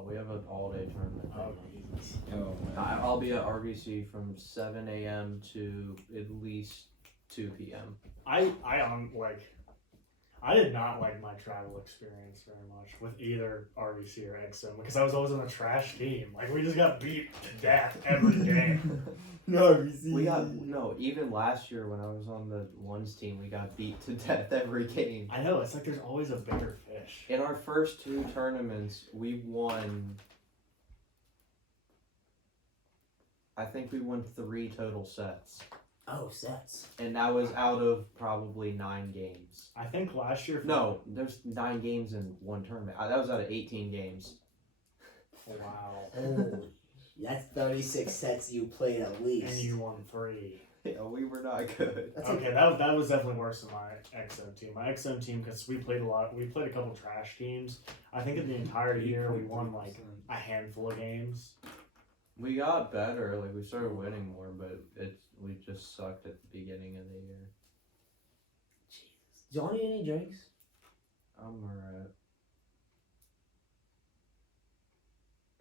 No, we have an all-day tournament. Oh, Jesus. Oh, man. I'll be at RBC from 7 a.m. to at least 2 p.m. I did not like my travel experience very much with either RVC or XM because I was always on a trash team. Like, we just got beat to death every game. Even last year when I was on the ones team, we got beat to death every game. I know, it's like there's always a bigger fish. In our first 2 tournaments, we won. I think we won 3 total sets. Oh, sets. And that was out of probably 9 games. I think last year... No, there's 9 games in one tournament. That was out of 18 games. Wow. Oh, that's 36 sets you played at least. And you won 3. Yeah, we were not good. Okay, that was definitely worse than my XM team. My XM team, because we played a couple trash teams. I think in the entire year we won like a handful of games. We got better, like we started winning more, but we just sucked at the beginning of the year. Jesus. Do y'all need any drinks? I'm alright.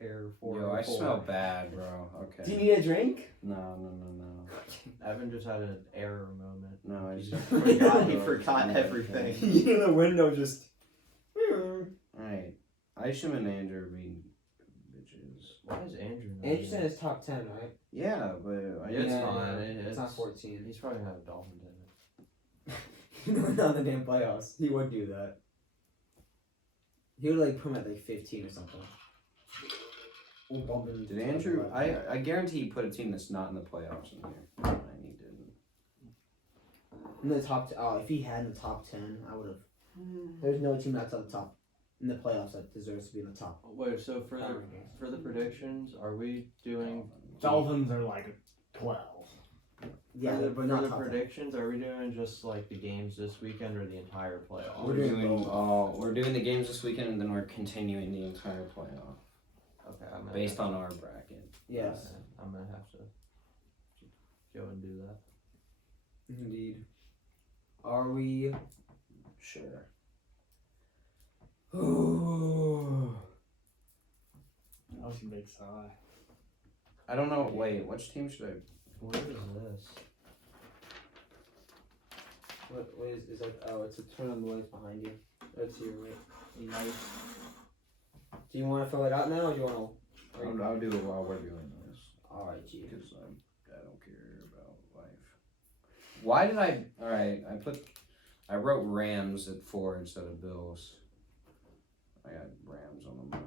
Air 4. Yo, I smell bad, bro. Okay. Do you need a drink? No. Evan just had an error moment. No, I He just forgot everything. You know, the window just... Alright. Aisham and Andrew are being bitches. Why is Andrew not Andrew's in here? his top 10, right? Yeah, but It's fine. It's not 14. He's probably gonna have Dolphins in it. Not in the damn playoffs. He would do that. He would like put him at like 15 or something. We'll bump him. did Andrew? I guarantee he put a team that's not in the playoffs in here. And he didn't. In the top, if he had in the top 10, I would have. There's no team that's on the top in the playoffs that deserves to be in the top. Wait, so for the predictions, are we doing Dolphins are like 12. Yeah, for the, but not for the top 10. predictions? Are we doing just like the games this weekend or the entire playoff? We're doing the games this weekend, and then we're continuing the entire playoff. Okay, Based on our bracket. Yes. I'm gonna have to go and do that. Indeed. Are we? Sure. Oh. That was a big sigh. I don't know. Wait, which team should I? What is this? What is like? Oh, it's a turn on the lights behind you. That's to your right. Nice. Do you want to fill it out now, or do you want to? I'll do it while we're doing this. All right, G. Because I don't care about life. Why did I? All right, I wrote Rams at 4 instead of Bills. I got Rams on the mind.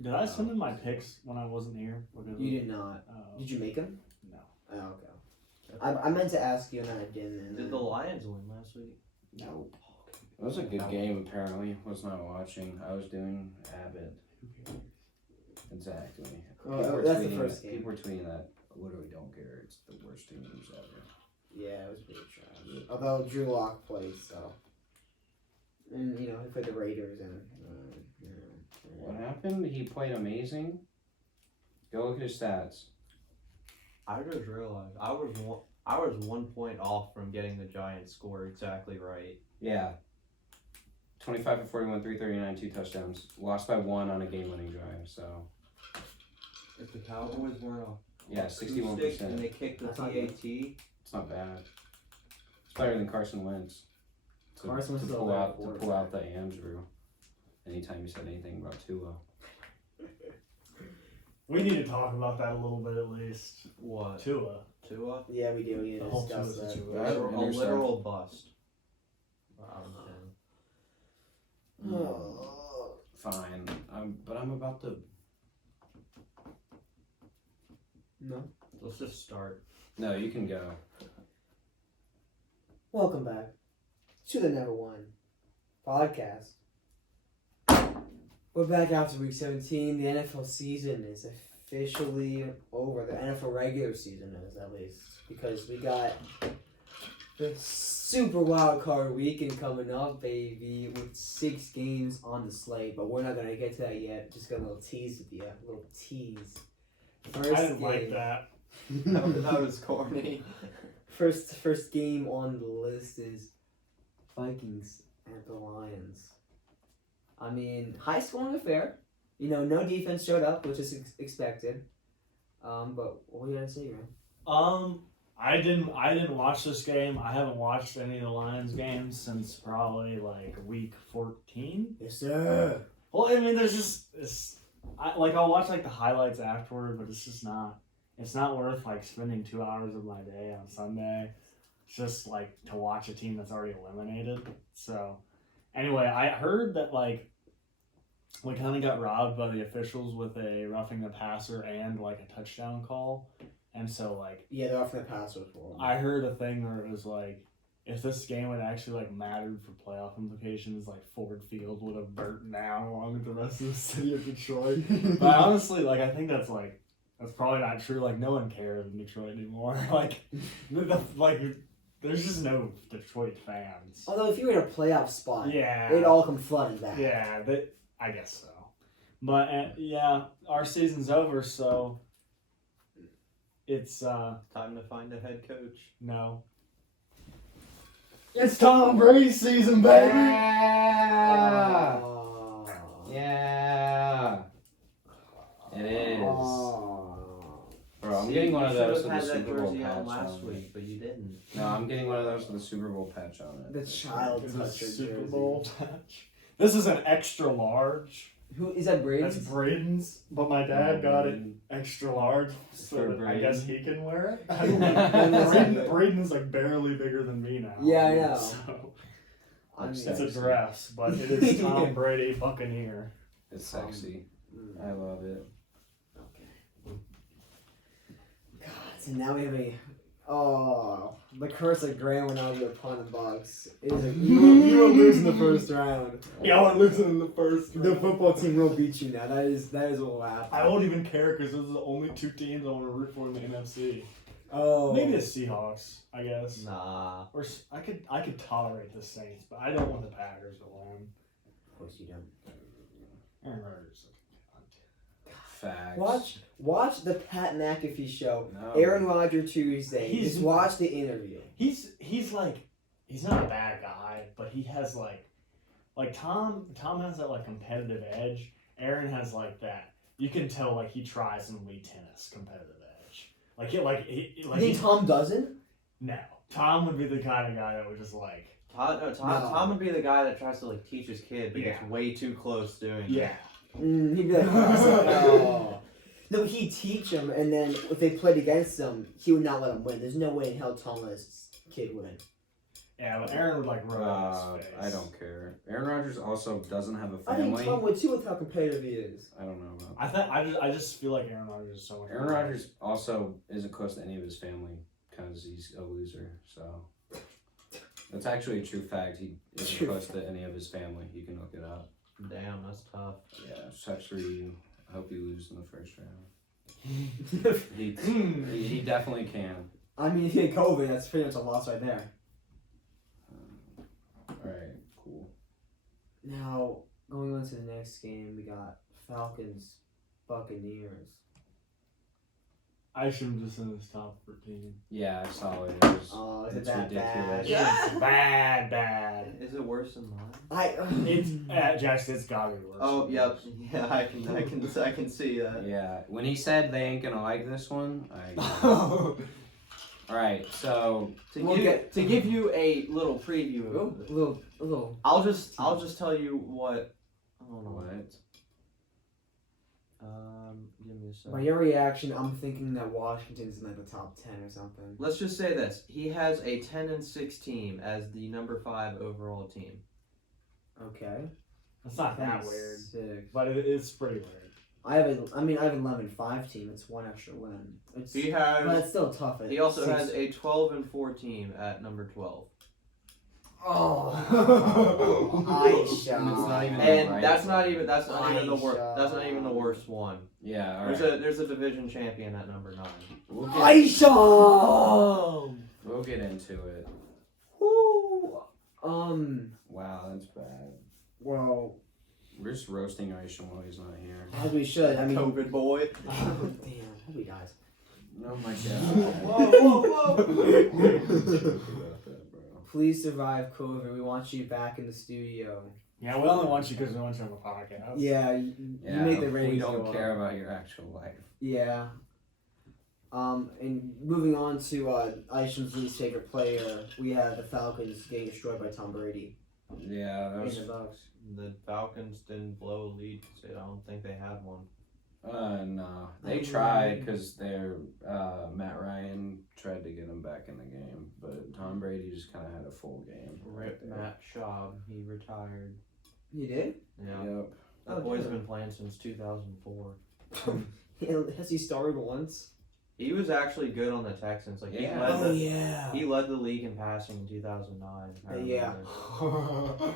Did I send in my picks when I wasn't here? You did not. Did you make them? No. Oh, okay. I meant to ask you and I didn't. Did the Lions win last week? No. It was a good game. Apparently, was not watching. I was doing Abbott. Exactly. That's the first game. People were tweeting that. Literally don't care. It's the worst team ever. Yeah, it was pretty trash. Although Drew Lock played, so. And, he played the Raiders and. What happened? He played amazing. Go look at his stats. I just realized I was 1 point off from getting the Giants score exactly right. Yeah. 25 for 41, 339, 2 touchdowns. Lost by 1 on a game-winning drive. So. If the Cowboys weren't off. Yeah, 61%. And they kicked the That's not TAT. It's not bad. It's better than Carson Wentz. Carson Wentz to pull out the Andrew. Anytime you said anything about Tua. We need to talk about that a little bit at least. What? Tua. Yeah, we do. We need to The whole discuss Tua that. situation. A literal bust. Fine. But I'm about to. No. Let's just start. No, you can go. Welcome back to the Never One podcast. We're back after week 17. The NFL season is officially over. The NFL regular season is, at least. Because we got the super wild card weekend coming up, baby, with 6 games on the slate. But we're not going to get to that yet. Just got a little tease with you. A little tease. I didn't like that. That was corny. First game on the list is Vikings and the Lions. I mean, high scoring affair. No defense showed up, which is expected. But what do you gotta say, man? I didn't watch this game. I haven't watched any of the Lions games since probably like week 14. Yes, sir. Well, I mean, I'll watch like the highlights afterward, but it's just not. It's not worth like spending 2 hours of my day on Sunday, just like to watch a team that's already eliminated. So, anyway, I heard that like we kind of got robbed by the officials with a roughing the passer and like a touchdown call, and so like Yeah, they're off the passer for him. I heard a thing where it was like, if this game had actually like mattered for playoff implications, like Ford Field would have burnt down along with the rest of the city of Detroit. But honestly, like I think that's probably not true. Like no one cares in Detroit anymore. Like there's just no Detroit fans. Although if you were in a playoff spot, Yeah, they'd all come flooding back. yeah, I guess so. But yeah, our season's over, so it's Time to find a head coach. no. It's Tom Brady's season, baby. Yeah. Oh. Yeah. It is. Oh. Bro, I'm getting one of those with had the that Super Bowl jersey patch on last on it. week, but you didn't. No, I'm getting one of those with a Super Bowl patch on it. The child It's a toucher Super jersey. Bowl patch. This is an extra large. Who is that? Brady's? That's Braden's, but my dad got it extra large, so For that I Braden. guess he can wear it. Braden- Braden's like barely bigger than me now. Yeah, I know. So I mean, it's a dress, but it is Tom Brady Buccaneer. It's sexy. Mm. I love it. God, so now we have the curse of Graham went out upon the Bucks. It is you will lose in the first round. Yeah, we're losing in the first. The football team will beat you now. That is what will happen. I won't even care because those are the only two teams I want to root for in the NFC. Oh, Maybe the Seahawks, I guess. Nah. Or I could tolerate the Saints, but I don't want the Packers to win. Of course you don't. Aaron Rodgers is a cunt. Facts. Watch the Pat McAfee show. No. Aaron Rodgers Tuesday. He's- Just watch the interview. He's like he's not a bad guy, but he has like Tom has that like competitive edge. Aaron has like that. You can tell like he tries in Wii tennis competitive edge. You think Tom doesn't? No. Tom would be the kind of guy that would just like Tom would be the guy that tries to like teach his kid, but gets Yeah. way too close doing it. yeah. He'd be like, oh. No, he'd teach him, and then if they played against him, he would not let him win. There's no way in hell Tom let his kid win. Yeah, but Aaron would like rub it in his face. I don't care. Aaron Rodgers also doesn't have a I think family. Tom would too with how competitive he is. I don't know about I just feel like Aaron Rodgers is so much. Aaron Rodgers also isn't close to any of his family because he's a loser. So that's actually a true fact. He isn't True close to any of his family. You can look it up. Damn, that's tough. Yeah, sucks for you. I hope you lose in the first round. He definitely can. I mean, if you had COVID, that's pretty much a loss right there. Alright, cool. Now, going on to the next game, we got Falcons, Buccaneers. I should have just in his top 14. Yeah, I saw it. It was, Oh, is it it's that ridiculous. bad? It's bad. Is it worse than mine? It's Jackson. It's gotta be worse. Oh, yep. Yeah, I can see that. Yeah, when he said they ain't gonna like this one, Alright, so To give you a little preview of it, a little. I'll just tell you what. Hold on. what? Give me a second. By your reaction, I'm thinking that Washington's in like the top 10 or something. Let's just say this: he has a 10-6 team as the number 5 overall team. Okay. It's not that weird, 6. but it's pretty weird. I have an 11-5 team. It's one extra win. It's, He but has. it's still tough. He also has a 12-4 team at number 12. Oh, Aisha. It's not even And right. that's not even the worst. Aisha. That's not even the worst one. Yeah, alright. There's a division champion at number 9. Aisha. We'll get into it. Woo. Wow, that's bad. Well, We're just roasting Aisha while he's not here. as we should. I mean, COVID boy. damn, hope he dies. Oh my god. Whoa. About that, bro. Please survive COVID. We want you back in the studio. Yeah, we only want you because we want you on the podcast. Yeah, you make the ratings we don't go care up. about your actual life. Yeah. And moving on to Aisham's least favorite player, we have the Falcons getting destroyed by Tom Brady. Yeah, that was. In the Bucks. The Falcons didn't blow a lead because I don't think they had one. No, they tried because their Matt Ryan tried to get him back in the game, but Tom Brady just kind of had a full game. Rip Matt Schaub, he retired. You did? Yeah. Yep. That boy's been playing since 2004. Has he started once? He was actually good on the Texans. Like Yeah. Yeah. he led the league in passing in 2009. I Yeah. remember.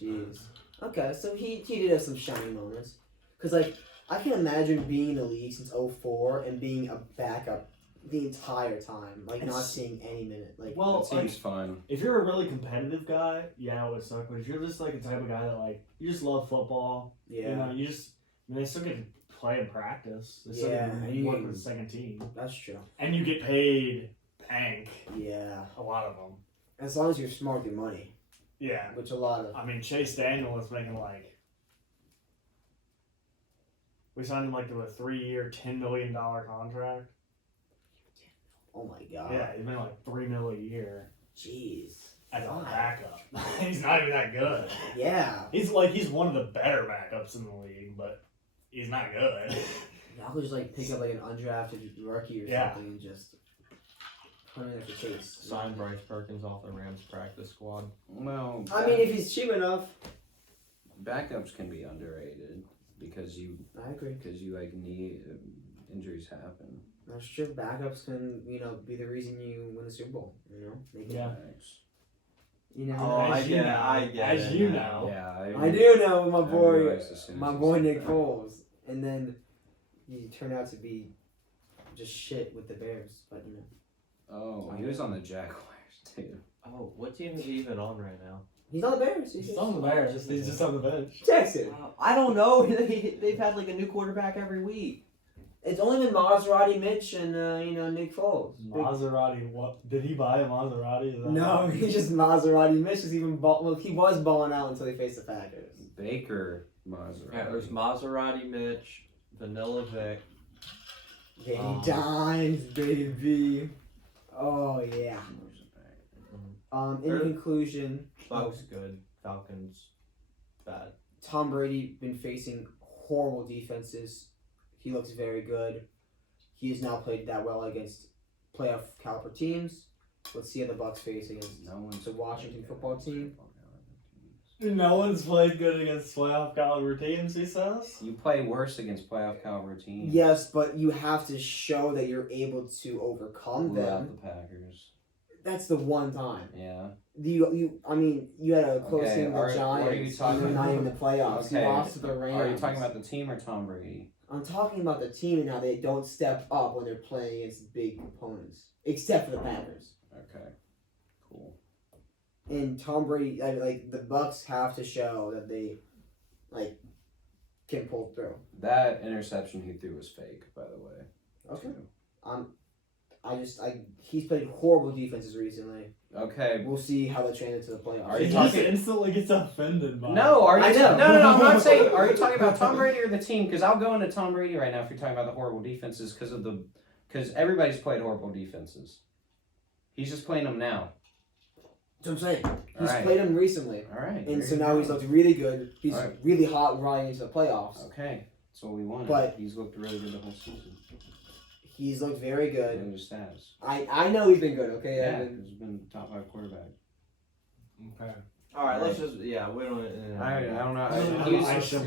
Jeez. Okay, so he did have some shining moments. Because, like, I can imagine being in the league since 2004 and being a backup the entire time. Like, not seeing any minute. Like, Well, That seems fun. if you're a really competitive guy, yeah, it would suck. But if you're just like the type of guy that like you just love football, yeah, you know, you just they still get to play and practice. They still Yeah, get and to you work can- with the second team, that's true. and you get paid bank. Yeah. A lot of them. As long as you're smart with your money, Yeah. which a lot of. I mean, Chase Daniel was making like. We signed him like to a 3-year, $10 million contract. Oh my god. Yeah, he's making like $3 million a year Jeez. as a God. backup. He's not even that good. Yeah. He's one of the better backups in the league, but he's not good. Y'all could just like pick up like an undrafted rookie or Yeah. something and just put him in there for Chase. Sign Bryce Perkins off the Rams practice squad. Well, I mean, if he's cheap enough. backups can be underrated because you I agree. like need injuries happen. That's true. Backups can, be the reason you win the Super Bowl. Make it- Yeah. Thanks. You know. Oh, I As get you it, know. I get As it you now. know. Yeah, I do know my I boy, realized as soon as my you boy said Nick that. Foles, and then he turned out to be just shit with the Bears. But Oh, he was on the Jaguars too. Oh, what team is he even on right now? he's on the Bears. He's on the Bears. He's just on the bench. Texas. I don't know. They've had like a new quarterback every week. It's only been Maserati Mitch and Nick Foles. Maserati, what? Did he buy a Maserati? Is that No, he's just Maserati Mitch. He was balling out until he faced the Packers. Baker Maserati. Yeah, there's Maserati Mitch, Vanilla Vic. Danny Dimes, baby. Oh yeah. In Or- conclusion, Bucks good, Falcons bad. Tom Brady been facing horrible defenses. He looks very good. He has now played that well against playoff caliber teams. Let's see how the Bucks face against the Washington football team. No one's played good against playoff caliber teams, he says. You play worse against playoff caliber teams. Yes, but you have to show that you're able to overcome Blew out them. the Packers. That's the one time. Yeah. You had a close Okay, game with are the you Giants. talking You're not even in the playoffs. You Okay. lost to the Rams. Are you talking about the team or Tom Brady? I'm talking about the team and how they don't step up when they're playing against big opponents, except for the Packers. Okay. Cool. And Tom Brady, the Bucks have to show that they, can pull through. That interception he threw was fake, by the way. Okay. too. He's played horrible defenses recently. Okay. We'll see how they translate to the playoffs. Are He you just talking- instantly gets offended by No, are you? I know. No, I'm not saying. Are you talking about Tom Brady or the team? Because I'll go into Tom Brady right now if you're talking about the horrible defenses, because everybody's played horrible defenses. He's just playing them now. That's what I'm saying. He's Alright. played them recently. All right. And there so you now go. he's looked really good. He's Alright. really hot running into the playoffs. Okay, that's what we wanted. But- He's looked really good the whole season. He's looked very good. And just has. I know he's been good, okay? Yeah, he's been top 5 quarterback. Okay. All right, let's Right. just we don't. I don't know. He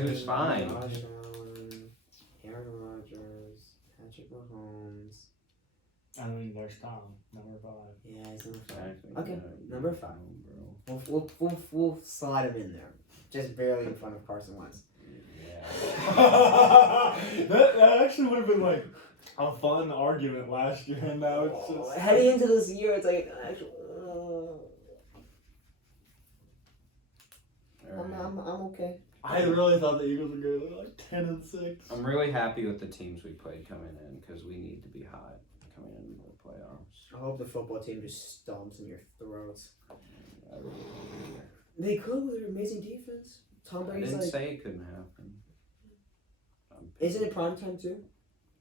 was fine. Josh Allen, Aaron Rodgers, Patrick Mahomes. I mean, there's Tom, number 5. Yeah, he's number 5. Actually, Okay, no, number 5. bro. We'll slide him in there. Just barely in front of Carson Wentz. Yeah. that actually would have been like a fun argument last year, and now it's just. Heading into this year, it's like, actually, I'm okay. I really thought the Eagles were going to be like 10-6. I'm really happy with the teams we played coming in because we need to be hot coming into the playoffs. I hope the football team just stomps in your throats. I really do. They could with their amazing defense. Tom I Brady's didn't like, say it couldn't happen. isn't it prime time too?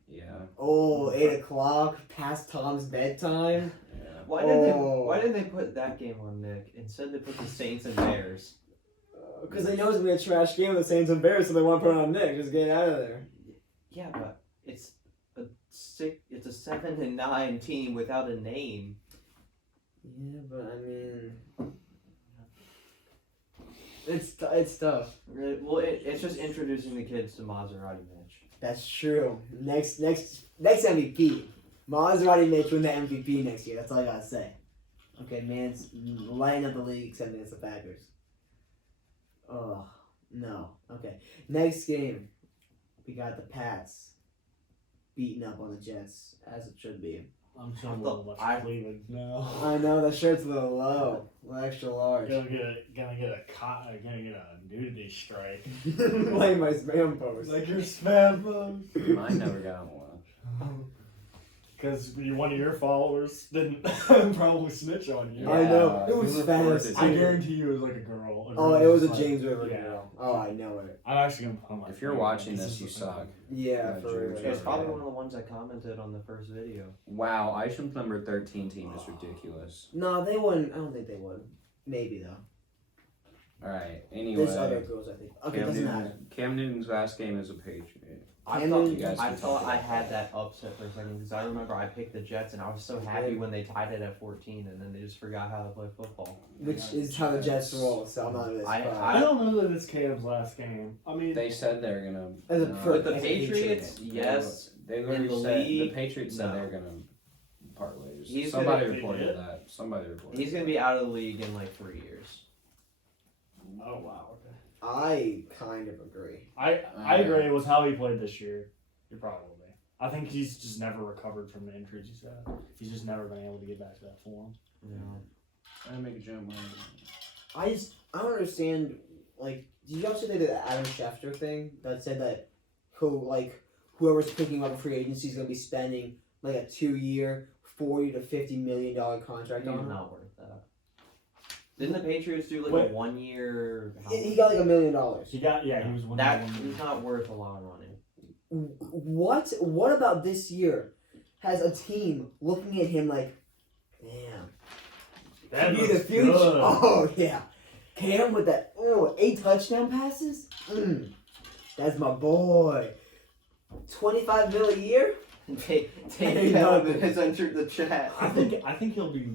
Yeah. Oh, 8 o'clock, past Tom's bedtime. Yeah. Why didn't they put that game on, Nick? Instead they put the Saints and Bears. Because they know it's gonna be a trash game with the Saints and Bears, so they want to put it on Nick. Just get out of there. Yeah, but it's a 7-9 team without a name. Yeah, but I mean, it's tough. Well, it's just introducing the kids to Maserati Mitch. That's true. Next MVP. Maserati Mitch win the MVP next year. That's all I gotta say. Okay, man's lighting up the league except against the Packers. Oh no. Okay. Next game, we got the Pats beating up on the Jets as it should be. I'm so much Cleveland now. I know the shirt's a little low, a little extra large. Gonna get a nudity strike. Like my spam post. Like your spam post. Mine never got one. Because one of your followers didn't probably snitch on you. I know. It you was reported fast. it. I guarantee you it was like a girl. Oh, it was a like- James River yeah. girl. Oh, I know it. I'm actually gonna put my. If you're watching this, you suck. Yeah, Yeah, for James real. River. It's probably one of the ones I commented on the first video. Wow, Isham's number 13 team is ridiculous. No, they wouldn't. I don't think they would. Maybe though. Alright, There's other anyway. girls, I think. Okay, doesn't matter. Cam Newton's last game as a Patriot. I Cameron- thought You guys I can thought talk I about had that. that upset for a second because I remember I picked the Jets and I was so happy when they tied it at 14 and then they just forgot how to play football. Which is how the Jets roll, so I'm not really I- surprised. I don't know that it's Cam's last game. I mean, They said they're gonna. As a no, pro- With the as a Patriots, Patriot. yes. They In literally the said the league, Patriots said no. they're gonna part ways. He's Somebody gonna- reported They did? that. Somebody reported. He's gonna be out of the league in like 3 years. oh wow. Okay. I kind of agree. I agree. It was how he played this year. He probably. I think he's just never recovered from the injuries he's had. He's just never been able to get back to that form. Yeah. I make a jump. I don't understand. Like, did you also say the Adam Schefter thing that said that whoever's picking up a free agency is gonna be spending like a 2-year, $40 to $50 million contract He's on him? not worth that. Didn't the Patriots do like Wait. a 1 year? He got like $1 million. He got he was winning. That he's not worth a lot of money. What about this year has a team looking at him like, damn, That be the looks future? good. Oh yeah, Cam with that 8 touchdown passes. That's my boy. 25 mil a year. Take Hey, Calvin no. has entered the chat. I think he'll be.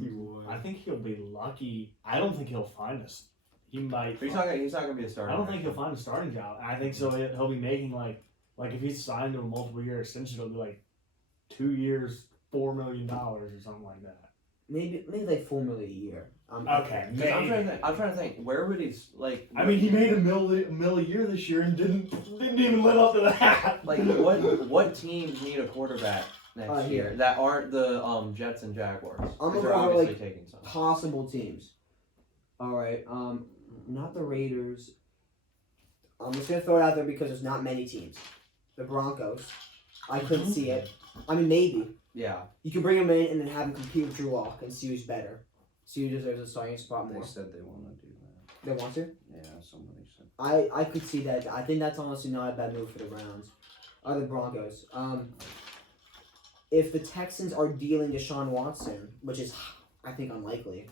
I think he'll be lucky. I don't think he'll find us. He might. He's not gonna be a starter. I don't think he'll find a starting job. I think so. He'll be making like if he's signed to a multiple-year extension, it'll be like 2 years, $4 million or something like that. Maybe like $4 million a year. Okay, I'm trying to think. Where would he like? I mean, he made a mil a year this year and didn't even live up to that. Like what teams need a quarterback next year here. that aren't the Jets and Jaguars? I'm 'Cause gonna they're go obviously like taking some. possible teams. All right. Not the Raiders. I'm just gonna throw it out there because there's not many teams. The Broncos. I couldn't see it. I mean, maybe Yeah. you can bring him in and then have him compete with Drew Lock and see who's better. See who deserves a starting spot They more. said they want to do that. They want to. Yeah, somebody said. I could see that. I think that's honestly not a bad move for the Browns. Or the Broncos. If the Texans are dealing Deshaun Watson, which is, I think, unlikely.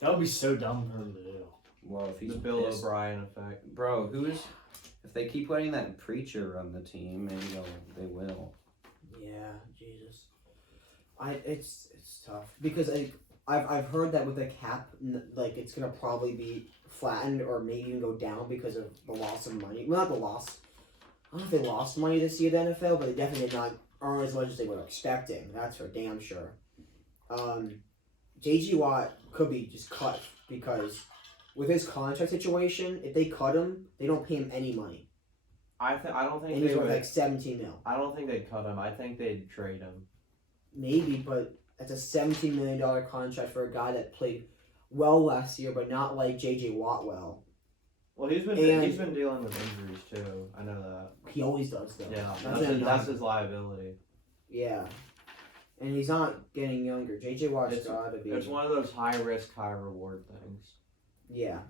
That would be so dumb for him to do. Well, if he's The Bill pissed- O'Brien effect. Bro, if they keep letting that preacher run the team, maybe they will. Yeah, Jesus. It's tough because I've heard that with the cap, it's gonna probably be flattened or maybe even go down because of the loss of money. Well, not the loss. I don't know if they lost money this year, the NFL, but they definitely did not earn as much as they were expecting. That's for damn sure. J.G. Watt could be just cut because with his contract situation, if they cut him, they don't pay him any money, I don't think and they he's worth would. like 17 mil. I don't think they'd cut him. I think they'd trade him. Maybe, but that's a $17 million contract for a guy that played well last year, but not like J.J. Watt well. Well, he's been dealing with injuries too. I know that. He always does, though. Yeah, That's that's his liability. Yeah. And he's not getting younger. J.J. Watt's It's- got to be. It's one of those high risk, high reward things. Yeah.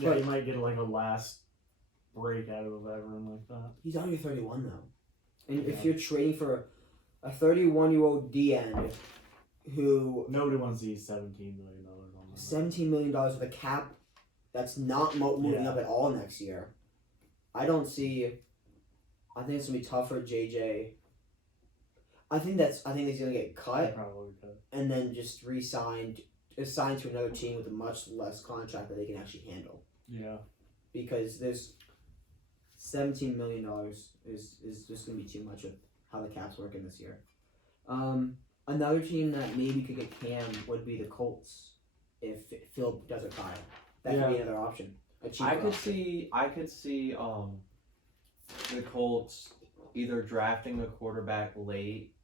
Yeah, he might get like a last break out of a veteran like that. He's under 31 though, and Yeah. if you're trading for a 31-year-old DN who Nobody wants these $17 million on that. $17 million with a cap that's not moving up at all next year. I don't see. I think it's gonna be tough for JJ. I think he's gonna get cut Probably could. and then just assigned to another team with a much less contract that they can actually handle. Yeah. Because there's $17 million is just gonna be too much of how the cap's working this year. Another team that maybe could get Cam would be the Colts if Phil does retire. That could be another option. I could see the Colts either drafting a quarterback late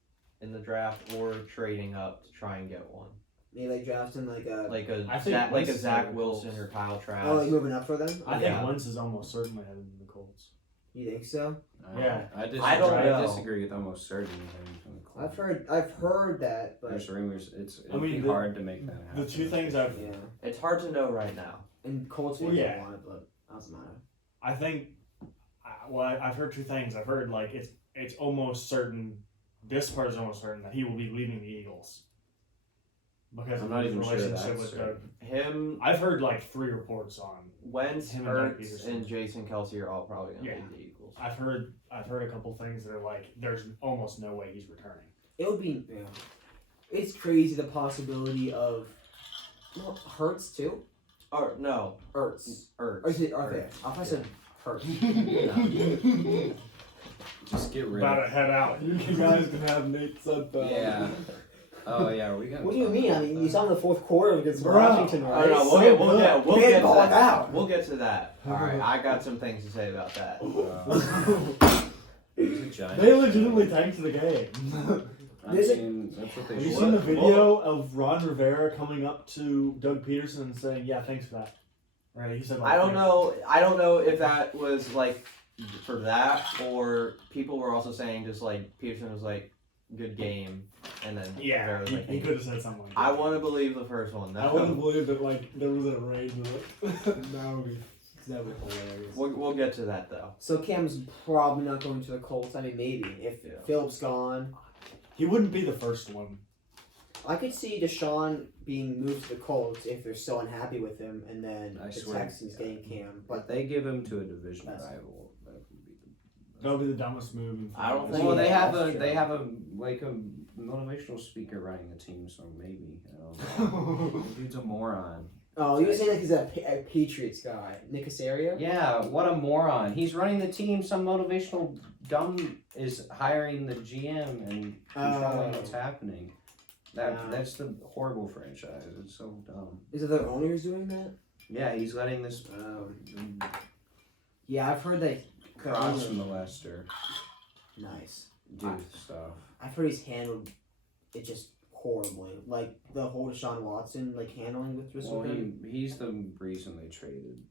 in the draft or trading up to try and get one. Maybe like drafting like a I think Zach Wilson or Kyle Trask. like moving up for them. I Yeah. think Wentz is almost certainly headed to the Colts. You think so? Yeah. I don't know. disagree with almost certain things from the Colts. I've heard that, but There's rumors. It'd mean, be hard to make that happen. The two things I've yeah. It's hard to know right now. And Colts fans don't want it, but it doesn't matter. I think, I've heard two things. I've heard like it's almost certain. This part is almost certain that he will be leaving the Eagles because I'm of not his even sure relationship that's with certain. Him, I've heard like 3 reports on. Wentz, Him and Doug Ertz, Peterson. and Jason Kelsey are all probably going to Yeah. leave the Eagles. I've heard a couple things that are like there's almost no way he's returning. It would be it's crazy the possibility of Hurts too. Or no, Ertz. Ertz. Or is it okay? I said Hurts. Just get rid About of to head out. You guys can have Nate Sudfeld. Yeah. Oh yeah, we got. What do you mean? I mean, you saw in the fourth quarter against Bro, Washington, I right? don't know. So We'll get to Ball that. out. We'll get to that. All right, I got some things to say about that. He's a giant. They legitimately tanked the game. I mean, that's what they Have you should. seen the video of Ron Rivera coming up to Doug Peterson and saying, "Yeah, thanks for that"? Right? He said, like, I don't know if that was like for that or people were also saying just like Peterson was like good game and then Yeah, Rivera was like, he could have said something like that. I want to believe the first one. I wouldn't believe that like there was a rage with it. That would be hilarious. We'll get to that though. So Cam's probably not going to the Colts. I mean, maybe if Phillips gone. He wouldn't be the first one. I could see Deshaun being moved to the Colts if they're so unhappy with him, and then I the swear, Texans getting Cam. But But they give him to a division That's- rival. That would be That would be the dumbest move. In I don't football. think- Well, they have that's a true. like a motivational speaker running the team, so maybe. I don't know. The dude's a moron. oh, you were saying like he's a Patriots guy, Nick Casario? Yeah, what a moron. He's running the team. Some motivational dumb is hiring the GM and controlling what's happening. That's the horrible franchise. It's so dumb. Is it their owner who's doing that? Yeah, he's letting this Yeah, I've heard that. the cross owner- molester Nice. do stuff. I've heard he's handled it just horribly. Like the whole Deshaun Watson handling with Well, him. he's the reason they traded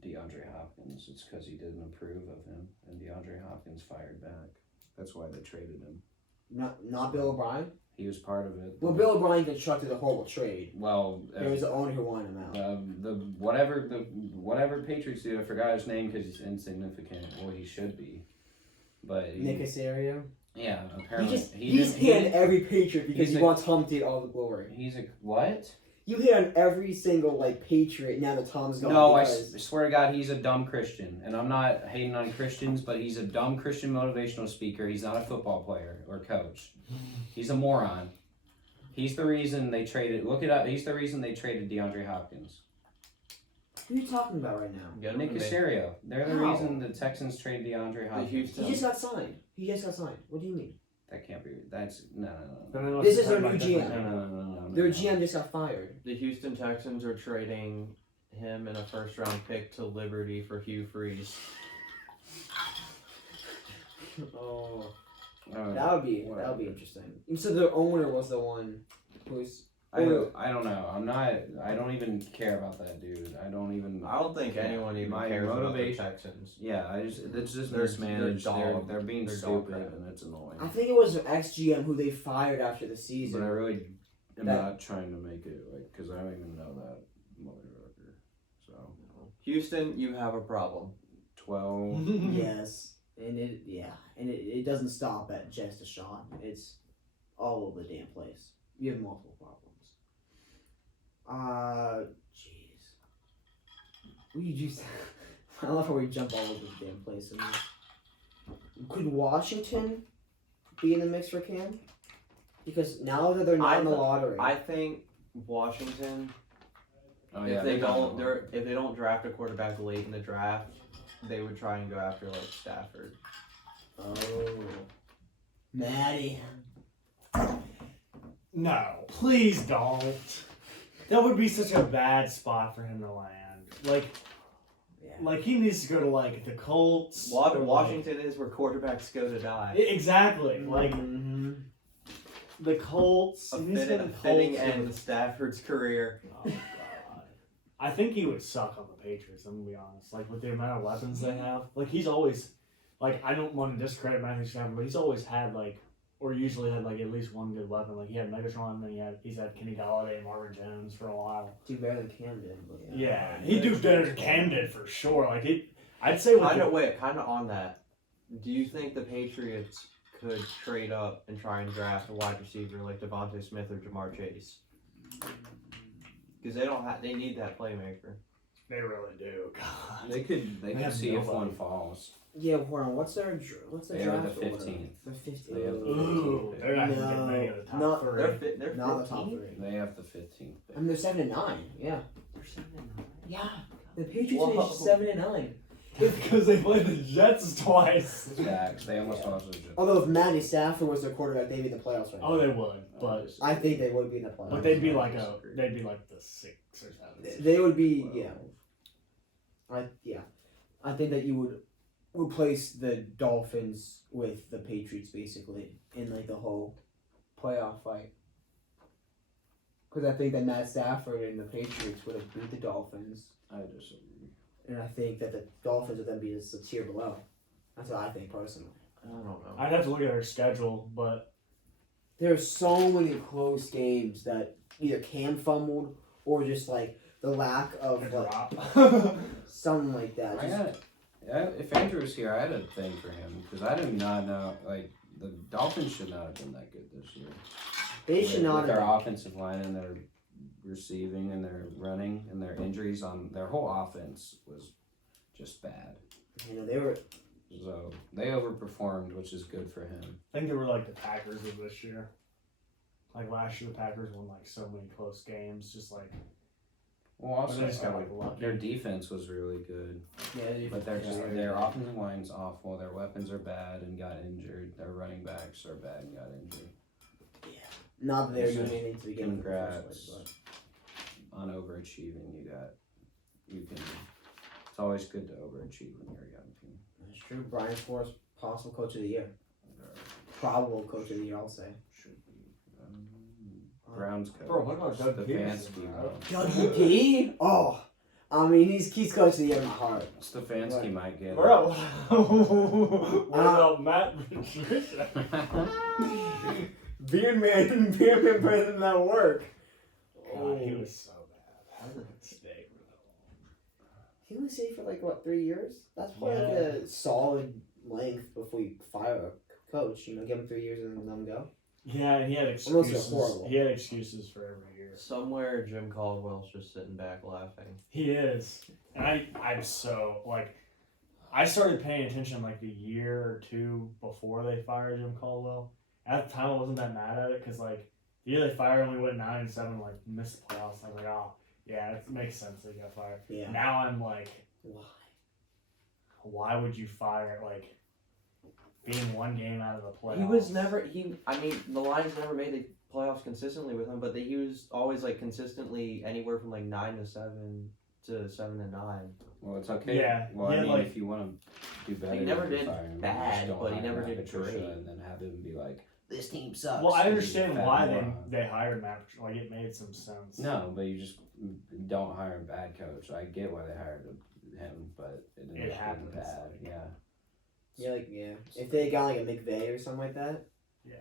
DeAndre Hopkins. It's because he didn't approve of him, and DeAndre Hopkins fired back. That's why they traded him. Not Bill O'Brien. He was part of it. Well, Bill O'Brien constructed a horrible trade. Well, It was the owner who wanted him out. the whatever Patriots do, I forgot his name because he's insignificant. Well, he should be, but Nick Casario. yeah, apparently He's hit on every Patriot because he wants Tom to get all the glory. He's a what? You hit on every single Patriot now that Tom's gone. No, I because swear to God, he's a dumb Christian, and I'm not hating on Christians, but he's a dumb Christian motivational speaker. He's not a football player or coach. He's a moron. He's the reason they traded. Look it up. He's the reason they traded DeAndre Hopkins. Who are you talking about right now? Get him Nick to make- Casario. They're the How? reason the Texans traded DeAndre Hopkins. Houston- He just got signed. What do you mean? That can't be. That's no. Then they must This have is their had, new like, GM. different- No. Their GM just got fired. The Houston Texans are trading him and a first round pick to Liberty for Hugh Freeze. Oh, Uh, that would be interesting. So the owner was the one who's. I don't know. I don't even care about that dude. I don't think anyone even my cares about the motivation. Texans. Yeah, it's just They're mismanaged. dog- They're being they're dog stupid, crap. and it's annoying. I think it was an ex-GM who they fired after the But I season. really am That- not trying to make it because I don't even know that motherfucker. So Houston, you have a problem. 12. Yes, and it doesn't stop at just a shot. It's all over the damn place. You have multiple problems. Jeez. We just. I love how we jump all over the damn place. Could Washington be in the mix for Cam? Because now that they're not in the lottery, I think Washington. Oh yeah. If they don't draft a quarterback late in the draft, they would try and go after like Stafford. Oh, Maddie. No, please don't. That would be such a bad spot for him to land. Like he needs to go to like the Colts. Washington is where quarterbacks go to die. Exactly. Like the Colts. A fitting end to Stafford's career. Oh god. I think he would suck on the Patriots, I'm gonna be honest. Like with the amount of weapons they have. Like he's always I don't want to discredit Matthew Stafford, but he's always had usually had at least one good weapon. Like he had Megatron, then he's had Kenny Galladay and Marvin Jones for a while. Do better than Cam did. Yeah, he do better than Cam did for sure. I'd say kind of on that. Do you think the Patriots could trade up and try and draft a wide receiver like Devontae Smith or Jamar Chase? Because they need that playmaker. They really do. God. They could see if one falls. Yeah, hold on. What's their They are draft the 15th. order? The 15th. They have the Ooh, they're not going to get many of the top not- three. They're Not the top 15th? three. They have the 15th. I mean, they're 7-9. Yeah. They're 7-9. Yeah. The Patriots Whoa. finished 7-9. Because they played the Jets twice. Facts. They almost lost the Jets. Although if Matty Stafford was their quarterback, they'd be in the playoffs right now. Oh, they would, but I think they would be in the playoffs. they'd be like the 6 or 7. They would be, I think that you would replace the Dolphins with the Patriots basically in the whole playoff fight. Because I think that Matt Stafford and the Patriots would have beat the Dolphins, I disagree. and I think that the Dolphins would then be just a tier below. That's what I think personally. I don't know. I'd have to look at their schedule, but There's so many close games that either Cam fumbled or just the lack of a drop. something like that. If Andrew was here, I had a thing for him because I do not know. The Dolphins should not have been that good this year. They should not with their have. offensive line and their receiving and their running and their injuries on their whole offense was just bad. They were. So they overperformed, which is good for him. I think they were like the Packers of this year. Last year, the Packers won so many close games. Just Well, also they just got lucky. their defense was really good, Yeah, but their offensive line's awful. Their weapons are bad and got injured. Their running backs are bad and got injured. Not that they were doing anything to begin with. Congrats on overachieving. It's always good to overachieve when you're a young team. That's true. Brian Flores, possible coach of the year. Probable coach of the year, I'll say. Should be. Browns coach. Bro, what about Doug Stefanski, Peterson, bro. Dougie? Oh. I mean, he's coach of the year in my heart. Stefanski might get it. Bro, what about Matt Patricia? Beard man doesn't that work. God, he was so bad. How did it stay? He was safe for 3 years? That's probably a solid length before you fire a coach. Give him 3 years and let him go. Yeah, and he had Unless they're excuses. horrible. He had excuses for every year. Somewhere Jim Caldwell's just sitting back laughing. He is, and I'm so I started paying attention the year or two before they fired Jim Caldwell. At the time, I wasn't that mad at it because the year they fired him, we went 9-7, missed the playoffs. I was like, oh yeah, it makes sense that he got fired. Yeah. Now I'm like, Why? why would you fire being one game out of the playoffs? He was never. I mean, the Lions never made the playoffs consistently with him, but he was always consistently anywhere from 9-7 to 7-9. Well, it's okay. Yeah. Well, Yeah, I mean, if you want to do better, He never you did fire him. bad, Just don't but he hire never Matt did Patricia great. And then have him be like, "This team sucks." Well, I He's a understand fat why moron. they hired Matt. It made some sense. No, but you just don't hire a bad coach. I get why they hired him, but it ended up happens, being bad. Yeah. Yeah, If they got a McVay or something like that. Yeah.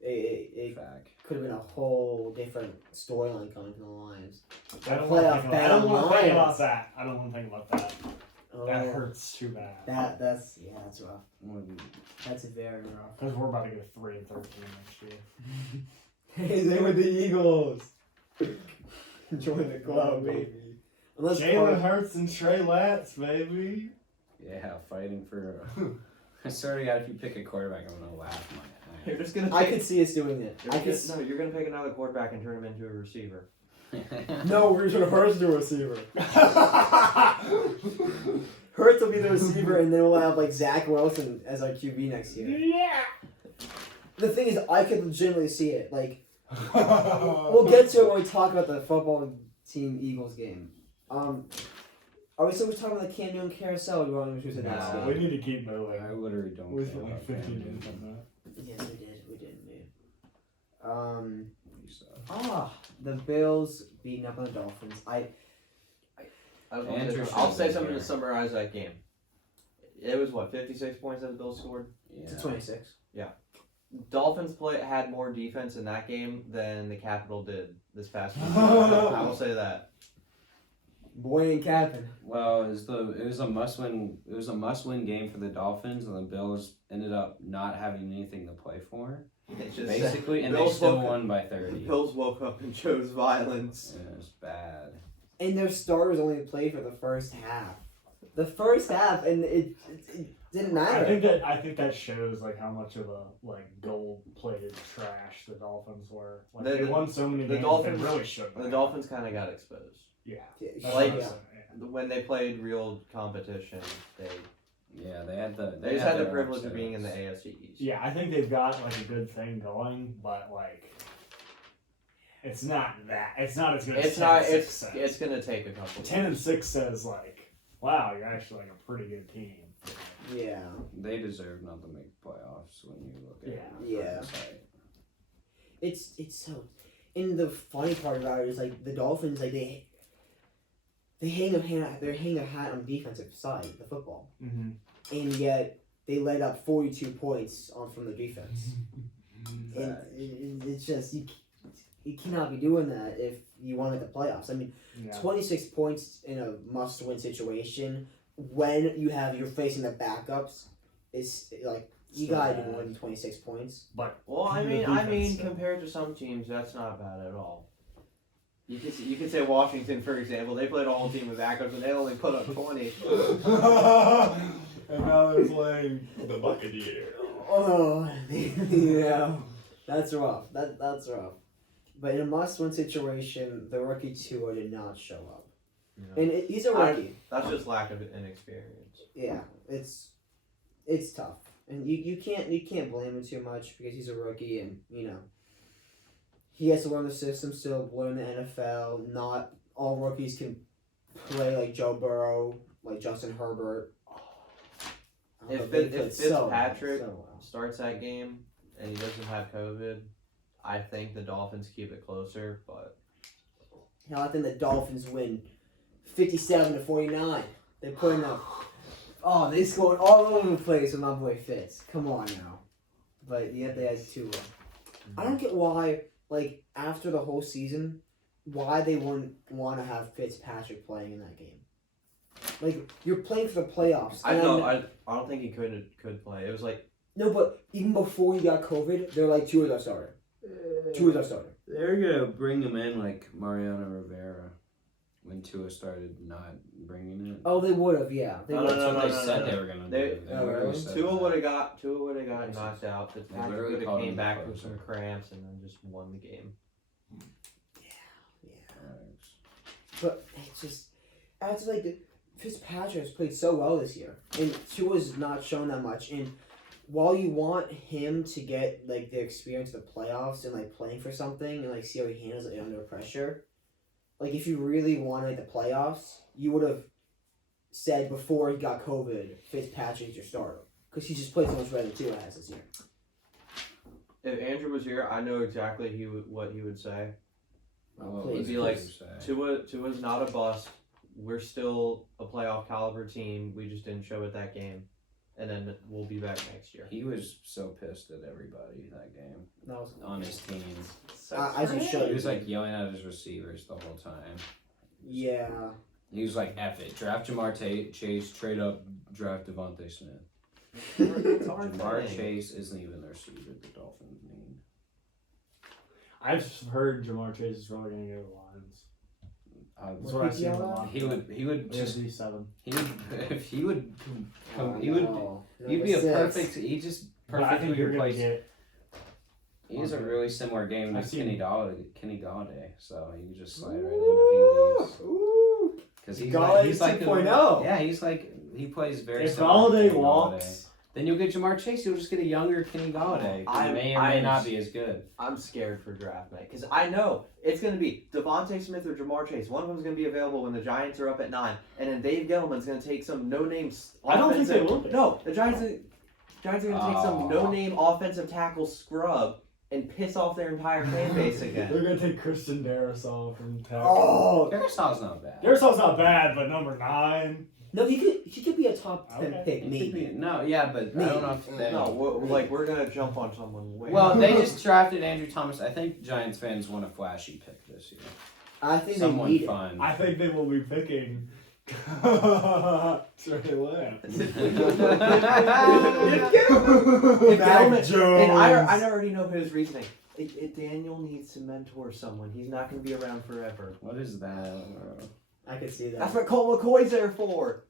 it Fact. could have been a whole different storyline coming from the Lions. I don't Playoff want to think battle about Lions. that. I don't want to think about that. That Oh, hurts too bad. that's rough. Mm. That's very rough. Because we're about to get 3-13 next year. Hey, they were the Eagles. Join the club, baby. Unless Jalen Hurts and Trey Lance, baby. Yeah, fighting for. I swear to God, if you pick a quarterback, I'm gonna laugh my You're just gonna. I could see us doing it. No, you're gonna pick another quarterback and turn him into a receiver. No, we're gonna Hurts do a receiver. Hurts will be the receiver, and then we'll have like Zach Wilson as our QB next year. Yeah. The thing is, I could legitimately see it. Like, we'll get to it when we talk about the football team Eagles game. Are we still talking about the Cam Newton carousel? Or are we going to the next No. We game? need to keep moving. I literally don't We've care like about 15 Cam minutes Newton. on that. Yes, we did. We did, He sucks. the Bills beating up on the Dolphins. I'll say something to summarize that game. It was 56 points that the Bills scored. Yeah. To 26. Dolphins had more defense in that game than the Capitol did this past week. I will say that. Boy ain't capping. Well, it was a must-win. It was a must-win game for the Dolphins, and the Bills ended up not having anything to play for, It's just basically, and they Bills still woke up- won by The 30. Bills woke up and chose violence. Yeah, it was bad. And their starters only played for the first half. The first half, and it didn't matter. I think that shows like how much of a like gold-plated trash the Dolphins were. Like they won so many games Dolphins- they really shouldn't. The have. Dolphins kind of got exposed. Yeah. Yeah, That's Like- what I'm saying, yeah. When they played real competition, they Yeah, they had the. just had the their privilege of being in the upsets. AFC East. Yeah, I think they've got like a good thing going, but like it's not that. It's not as good as It's 10 not. and 6 It's says. it's gonna take a couple. 10 and 6 says like, wow, you're actually like a pretty good team. Yeah. They deserve not to make playoffs when you look at Yeah. hindsight. It's so. And the funny part about it is like the Dolphins, like they hang their hat on the defensive side of the football, Mm-hmm. and yet they let up 42 points from the defense. And Facts. it's just you cannot be doing that if you want to make the playoffs. I mean, Yeah. 26 points in a must-win situation when you're facing the backups is like you So gotta bad. win 26 points. Well, I The mean, defense, compared to some teams, that's not bad at all. You could say Washington, for example. They played a whole team with backups, and they only put up 20. And now they're playing the Buccaneers. Oh, yeah, that's rough. That's rough. But in a must-win situation, the rookie Tua did not show up, and he's a rookie. That's just lack of inexperience. Yeah, it's tough, and you can't blame him too much because he's a rookie, and he has to learn the system still, learn the NFL. Not all rookies can play like Joe Burrow, like Justin Herbert. If They played Fitzpatrick so well. starts that game and he doesn't have COVID, I think the Dolphins keep it closer. But Hell, I think the Dolphins win 57-49. They're putting up. Oh, they scored all over the place with my boy Fitz. Come on now. But yet they had Tua. I don't get why, like, after the whole season, why they wouldn't want to have Fitzpatrick playing in that game. Like, you're playing for the playoffs. I and know I don't think he could play. It was like No, but even before he got COVID, they're like, Tua's our starter. Tua's our starter. They're gonna bring him in like Mariano Rivera when Tua started not bringing it. Oh, they would have, yeah. They No, would've. That's what they no, said no. they were gonna They- do. They Oh, literally really? said Tua that. would have got knocked out. Fitzpatrick literally would have called came him back the with some closer. cramps and then just won the game. But it's just, it's like Fitzpatrick has played so well this year, and Tua's not shown that much. And while you want him to get like the experience of the playoffs and like playing for something and like see how he handles it under pressure, like if you really wanted the playoffs, you would have said before he got COVID, Fitzpatrick's your starter because he just played so much better than Tua has this year. If Andrew was here, I know exactly what he would say. Oh, Please, what did be like, you say? Tua's not a bust. We're still a playoff caliber team. We just didn't show it that game. and then we'll be back next year. He was so pissed at everybody that game That was on his team. as you should. He was like yelling at his receivers the whole time. Yeah. He was like, "F it, draft Chase, trade up, draft Devontae Smith." It's our Jamar thing. Chase isn't even the receiver the Dolphins need. I've heard Jamar Chase is really going to go to the Lions. That's What what I PPR see a now? lot. He would just D7. he would if he would Oh, he would no. he'd be a Number perfect. six. He just But I think perfectly you're going to replaced. get. He has a really similar game to I've seen- Kenny Galladay, so you can just slide right in if he leaves. Ooh. Because he's Galladay like 2.0. Yeah, he's like he plays very. If similar to Galladay Kenny walks, then you'll get Jamar Chase. You'll just get a younger Kenny Galladay. Who may or may not be as good. I'm scared for draft night because I know it's going to be Devontae Smith or Jamar Chase. One of them is going to be available when the Giants are up at 9, and then Dave Gettleman's going to take some no-name. I don't think they will be. No, the Giants are going to take some Aw. no-name offensive tackle scrub and piss off their entire fan base they're again. going to take Christian Darrisaw from Tech. Oh Carousel's not bad. Darrisaw's not bad, but number 9. no, he could be a top 10 Okay. pick, He could maybe. be- No, yeah, but I don't know if they. No, we're going to jump on someone way. Well, they just drafted Andrew Thomas. I think Giants fans want a flashy pick this year. I think they Someone need it. fun. I think they will be picking. Trey Lance. If Mac Gettleman- Jones. And I already know his reasoning. If Daniel needs to mentor someone, he's not going to be around forever. What is that? I could see that. That's what Colt McCoy's there for.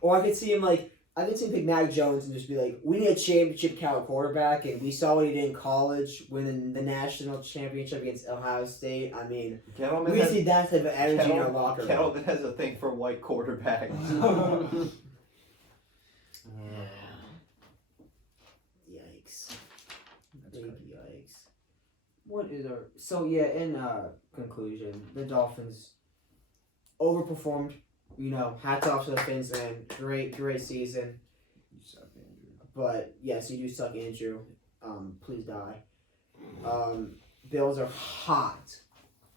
Or I could see him pick Mac Jones and just be like, we need a championship caliber quarterback, and we saw what he did in college, winning the national championship against Ohio State. I mean, Gettleman we has, just need that type of energy in our locker room. Gettleman has a thing for white quarterbacks. Yikes. Big yikes. What is our... So, yeah, in conclusion, the Dolphins overperformed. You know, hats off to the Fins, man. Great season. You suck, Andrew. But, yes, you do suck, Andrew. Please die. Bills are hot.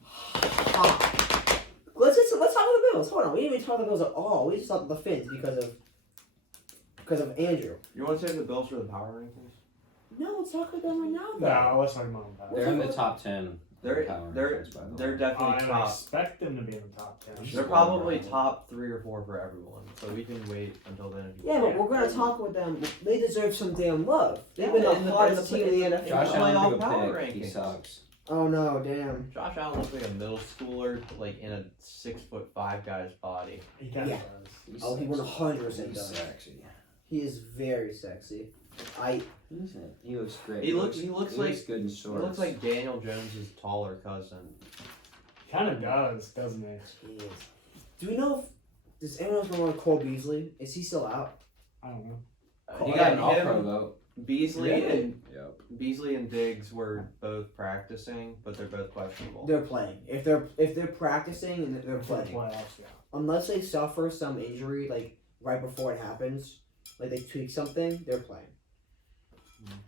Hot. Let's talk about the Bills. Hold on. We didn't even talk about the Bills at all. We just talked about the Fins because of Andrew. You want to save the Bills for the power rankings? No, let's talk about them right now, though. No, let's talk about that. They're in the top 10. They're power they're rankings, by the way. they're definitely I top. expect them to be in the top 10. They're probably top 3 or 4 for everyone. So we can wait until then. If you Yeah, want. but we're going to talk with them. They deserve some damn love. They've Yeah, been in the the- hottest in the- team in the NFL. Josh Playoff Allen threw power a pick. He rankings. sucks. Oh, no, damn. Josh Allen looks like a middle schooler, like in a 6'5" guy's body. He kind Yeah. of does. He's Oh, he sexy. 100% He's does. sexy. He is very sexy. He looks great. He looks like- good in He shorts. looks like Daniel Jones' taller cousin. He kind of does, doesn't he? He is. Do we know if... Does anyone else know Cole Beasley? Is he still out? I don't know. he Yeah, got an him, all-pro vote. Beasley Really? and Yep. Diggs were both practicing, but they're both questionable. They're playing. If they're practicing, and they're For the playing. playoffs, yeah. Unless they suffer some injury, like, right before it happens, like they tweak something, they're playing.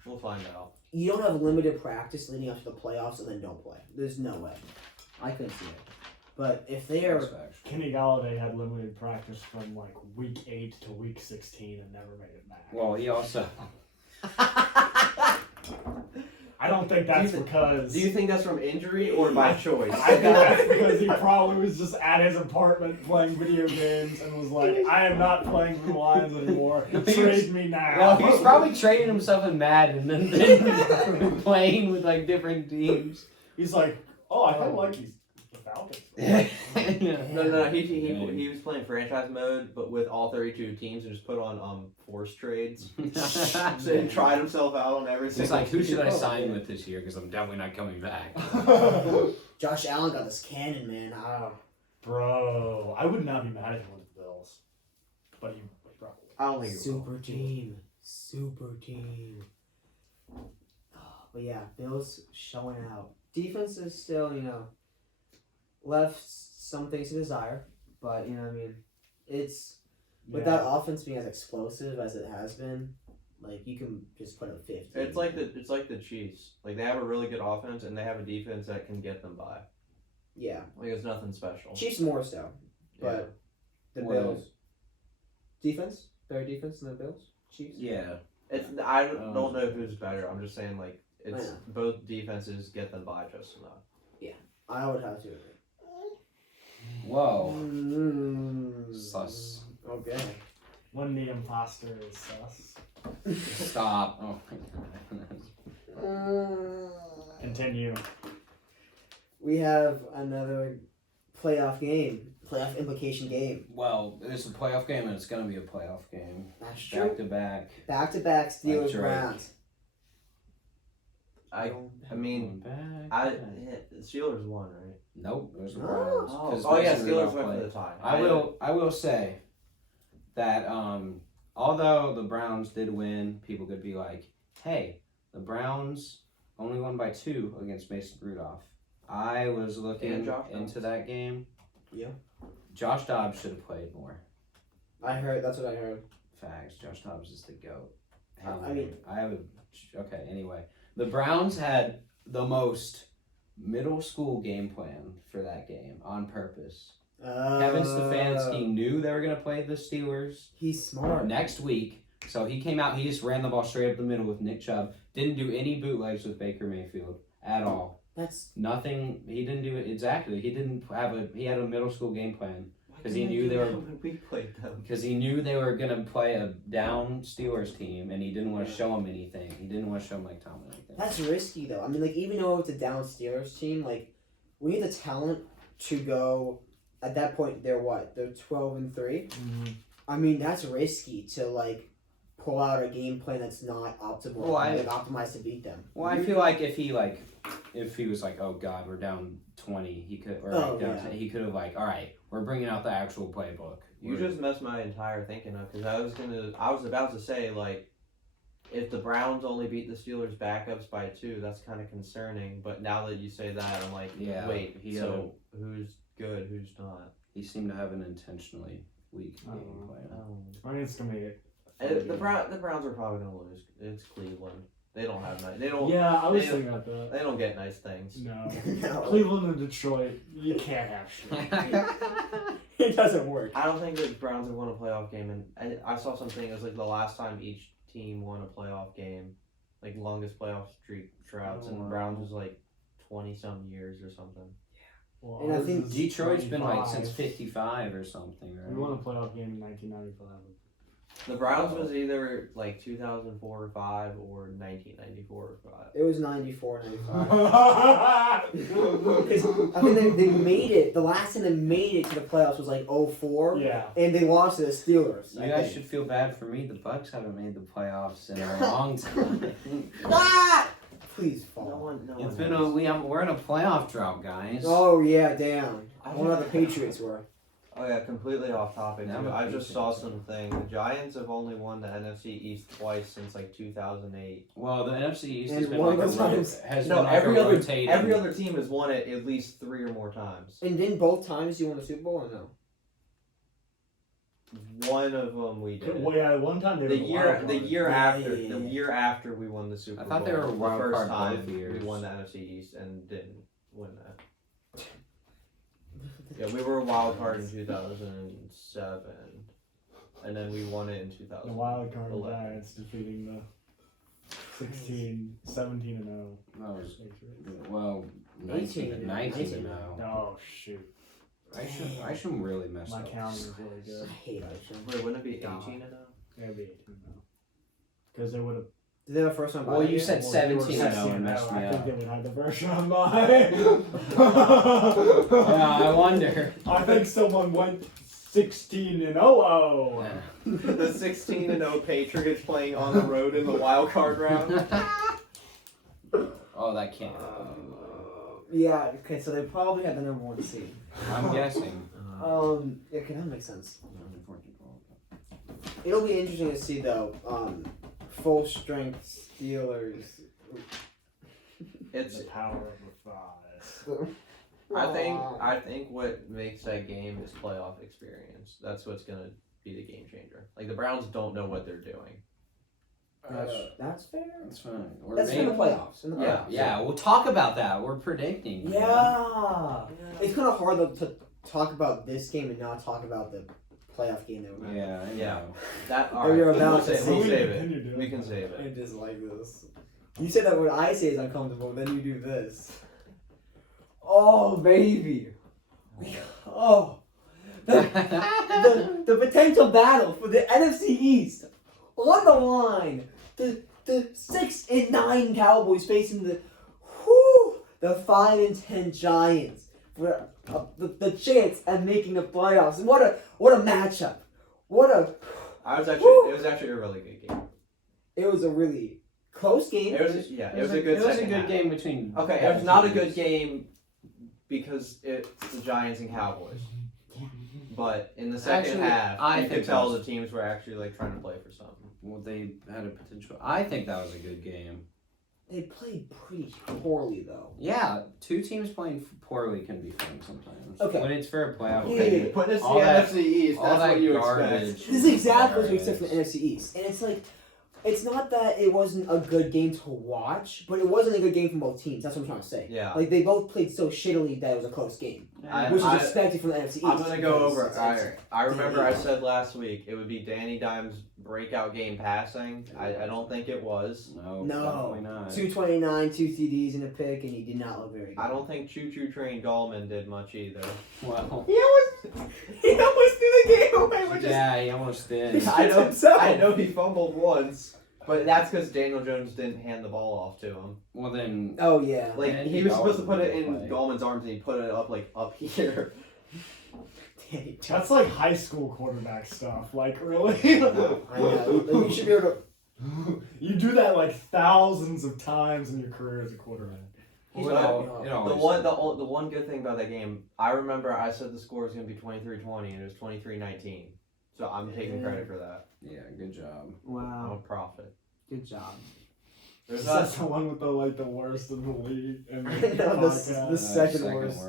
We'll find out. You don't have limited practice leading up to the playoffs and then don't play. There's no way. I couldn't see it. But if they are... That's factual. Kenny Galladay had limited practice from like week 8 to week 16 and never made it back. Well, he also. I don't think that's Do you because. Do you think that's from injury or by choice? I think that's because he probably was just at his apartment playing video games and was like, I am not playing for the Lions anymore. Trade me now. Well, he's probably training himself in Madden and then playing with like different teams. He's like, oh, I kind of like these the Falcons. No. He was playing franchise mode, but with all 32 teams, and just put on force trades. And tried himself out on every He's single. like, who should I Oh, sign yeah. with this year? Because I'm definitely not coming back. Josh Allen got this cannon, man. Bro, I would not be mad at him with the Bills. But he probably. I don't think Super team. But yeah, Bills showing out. Defense is still, left some things to desire. But, I mean, it's... With that offense being as explosive as it has been, like, you can just put up 50. It's like the Chiefs. Like they have a really good offense, and they have a defense that can get them by. Yeah. Like it's nothing special. Chiefs more so. But the Well, Bills... Defense? Better defense than the Bills? Chiefs? Yeah. I don't know who's better. I'm just saying like it's both defenses get them by just enough. I would have to agree. Whoa. Mm. Sus. Okay. When the imposter is sus. Stop. Oh my god. Continue. We have another playoff implication game. Well, it's a playoff game and it's gonna be a playoff game. That's true. Back to back. Back-to-back Steelers That's right. Browns. I mean, the Steelers won, right? Nope, it was the No. Browns. 'Cause Oh yeah, Mason Steelers Rudolph went for played. the tie. I will say that although the Browns did win, people could be like, "Hey, the Browns only won by 2 against Mason Rudolph." I was looking And Josh into Dobbs. that game. Yeah. Josh Dobbs should have played more. That's what I heard. Facts. Josh Dobbs is the GOAT. I mean- I would. Okay. Anyway, the Browns had the most middle school game plan for that game on purpose. Kevin Stefanski knew they were gonna play the Steelers He's smart. next week, so he came out. He just ran the ball straight up the middle with Nick Chubb. Didn't do any bootlegs with Baker Mayfield at all. That's Nothing. He didn't do it exactly. He didn't have a. He had a middle school game plan. 'Cause he knew they were- When we played them. Because he knew they were going to play a down Steelers team, and he didn't want to show them anything. He didn't want to show Mike Tomlin anything. that's risky though. I mean, like even though it's a down Steelers team, like we need the talent to go. At that point, they're what? They're 12-3. Mm-hmm. I mean, that's risky to like pull out a game plan that's not optimal. Well, optimized to beat them. Well, I feel like if he was like, oh God, we're down 20, he could, or Oh, like down yeah. 10, he could have like, all right, we're bringing out the actual playbook. You just messed my entire thinking up because I was about to say like, if the Browns only beat the Steelers backups by 2, that's kind of concerning. But now that you say that, I'm like, Yeah, wait, he so who's good, who's not? He seemed to have an intentionally weak game plan. I think it's gonna be. The Browns are probably gonna lose. It's Cleveland. They don't have nice. They don't. Yeah, I was they- thinking about that. They don't get nice things. No. No. Cleveland and Detroit, you can't have shit. It doesn't work. I don't think the Browns have won a playoff game, and I saw something. It was like the last time each team won a playoff game, like longest playoff streak droughts, and the Browns was like 20-some years or something. Well, And I ours think is Detroit's been like 95. since 55 or something, right? We won a playoff game in 1995. The Browns was either like 2004 or 5 or 1994 or 5. It was 94, 95. Because I mean, they made it. The last time they made it to the playoffs was like 04. Yeah. And they lost to the Steelers. You guys should feel bad for me. The Bucks haven't made the playoffs in a long time. Ah! Please fall. No one It's been knows. we're in a playoff drought, guys. Oh yeah, damn. I wonder how the Patriots were. Oh yeah, completely off topic. Now Too. the I just Patriots. saw something. The Giants have only won the NFC East twice since like 2008. Well, the NFC East And has been one like of the times- every a other rotating. every other team has won it at least 3 or more times. And didn't both times you won the Super Bowl or no? One of them we did. Well, yeah, one time they were The year wild the card. year Yeah, after yeah, the yeah. year after we won the Super I Bowl. thought they were the wild first card time both years. we won the NFC East and didn't win that. Yeah, we were a wild card in 2007, and then we won it in 2000. The wild card 11. Giants defeating the 17 and 0. That was Patriots. well 18 19 now. Oh shoot, I should really messed my up. counting is really I good. hate Isham. Wait, wouldn't it be God. 18 and 0? It'd be 18 now. Because they would have. Did they have a first round bye? Well, you year? said 17 and 0 and messed me I up. think they would have the first round bye. Yeah, I wonder. I think someone went 16 and 0. The 16 and 0 Patriots playing on the road in the wild card round. Oh, that can't. Yeah. Okay, so they probably had the number 1 seed. I'm guessing. Yeah, okay, that makes sense. It'll be interesting to see though. Full strength Steelers. It's The power of the thighs. I think what makes that game is playoff experience. That's what's gonna be the game changer. Like the Browns don't know what they're doing. That's fair. That's fine. That's in the playoffs. In the Yeah. playoffs. Yeah, we'll talk about that. We're predicting. Yeah. It's kind of hard though to talk about this game and not talk about the playoff game they were going Yeah, I Yeah. know. That all And right. you're We'll about to save, we'll see- save Continue it. doing We can that. save I it. just like this. You said that what I say is uncomfortable, then you do this. Oh, baby. Oh. The potential battle for the NFC East on the line. The 6-9 Cowboys facing the 5-10 Giants for the chance at making the playoffs. And what a matchup. It was actually a really good game. It was a really close game. It was a good It was a second good half. game between. Okay, it was not a good game because it's the Giants and Cowboys. But in the second Actually, half, I you think could tell that the teams were actually like trying to play for something. Well, they had a potential. I think that was a good game. They played pretty poorly though. Yeah, two teams playing poorly can be fun sometimes. Okay. When it's for a playoff Yeah, game. yeah. Put this All that- NFC East. all That's that what you garbage. expect. This is exactly what we expect from the Garbage. NFC East. And it's like, it's not that it wasn't a good game to watch, but it wasn't a good game from both teams. That's what I'm trying to say. Yeah. Like, they both played so shittily that it was a close game. Which is expected from the NFC East. I'm gonna go because over. it's- Alright, I remember I said last week it would be Danny Dimes' breakout game passing. I don't think it was. No, No. definitely not. 229, 2 TDs and a pick, and he did not look very good. I don't think Choo Choo Train Gallman did much either. Well, He almost threw the game away, which yeah, he almost did. I know he fumbled once, but that's because Daniel Jones didn't hand the ball off to him. Well, then. Oh, yeah. Like Danny he was supposed to put it in Gallman. Gallman's arms and he put it up like up here. That's like high school quarterback stuff. Like, really? I know. Like, you should be able to. You do that like thousands of times in your career as a quarterback. He's Well, not- you know, The one good thing about that game, I remember I said the score was gonna be 23-20 and it was 23-19. So I'm taking credit for that. Yeah, good job. I'm a Wow. prophet. Good job. There's That's the one with the worst in the league. And I know, podcast. the second worst.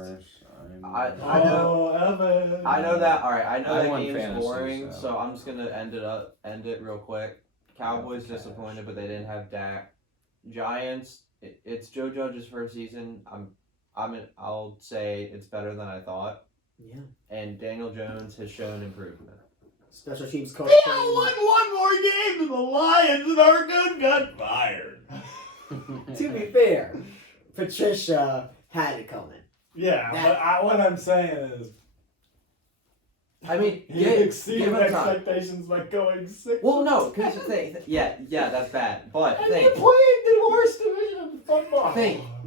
I Oh, Evan. I know that. All right, I know I that won game's fantasy, boring, so- so I'm just gonna end it real quick. Cowboys Cash. disappointed, but they didn't have Dak. Giants, it's Joe Judge's first season. I'll say it's better than I thought, Yeah. and Daniel Jones has shown improvement. Special teams coach. We won one more game than the Lions, and our good got fired. To be fair, Patricia had it coming. Yeah, but what I'm saying is, I mean, he give exceeded him time. expectations by going 6. Well, no, because the thing, yeah, that's bad. But And they think, played the worst division in football.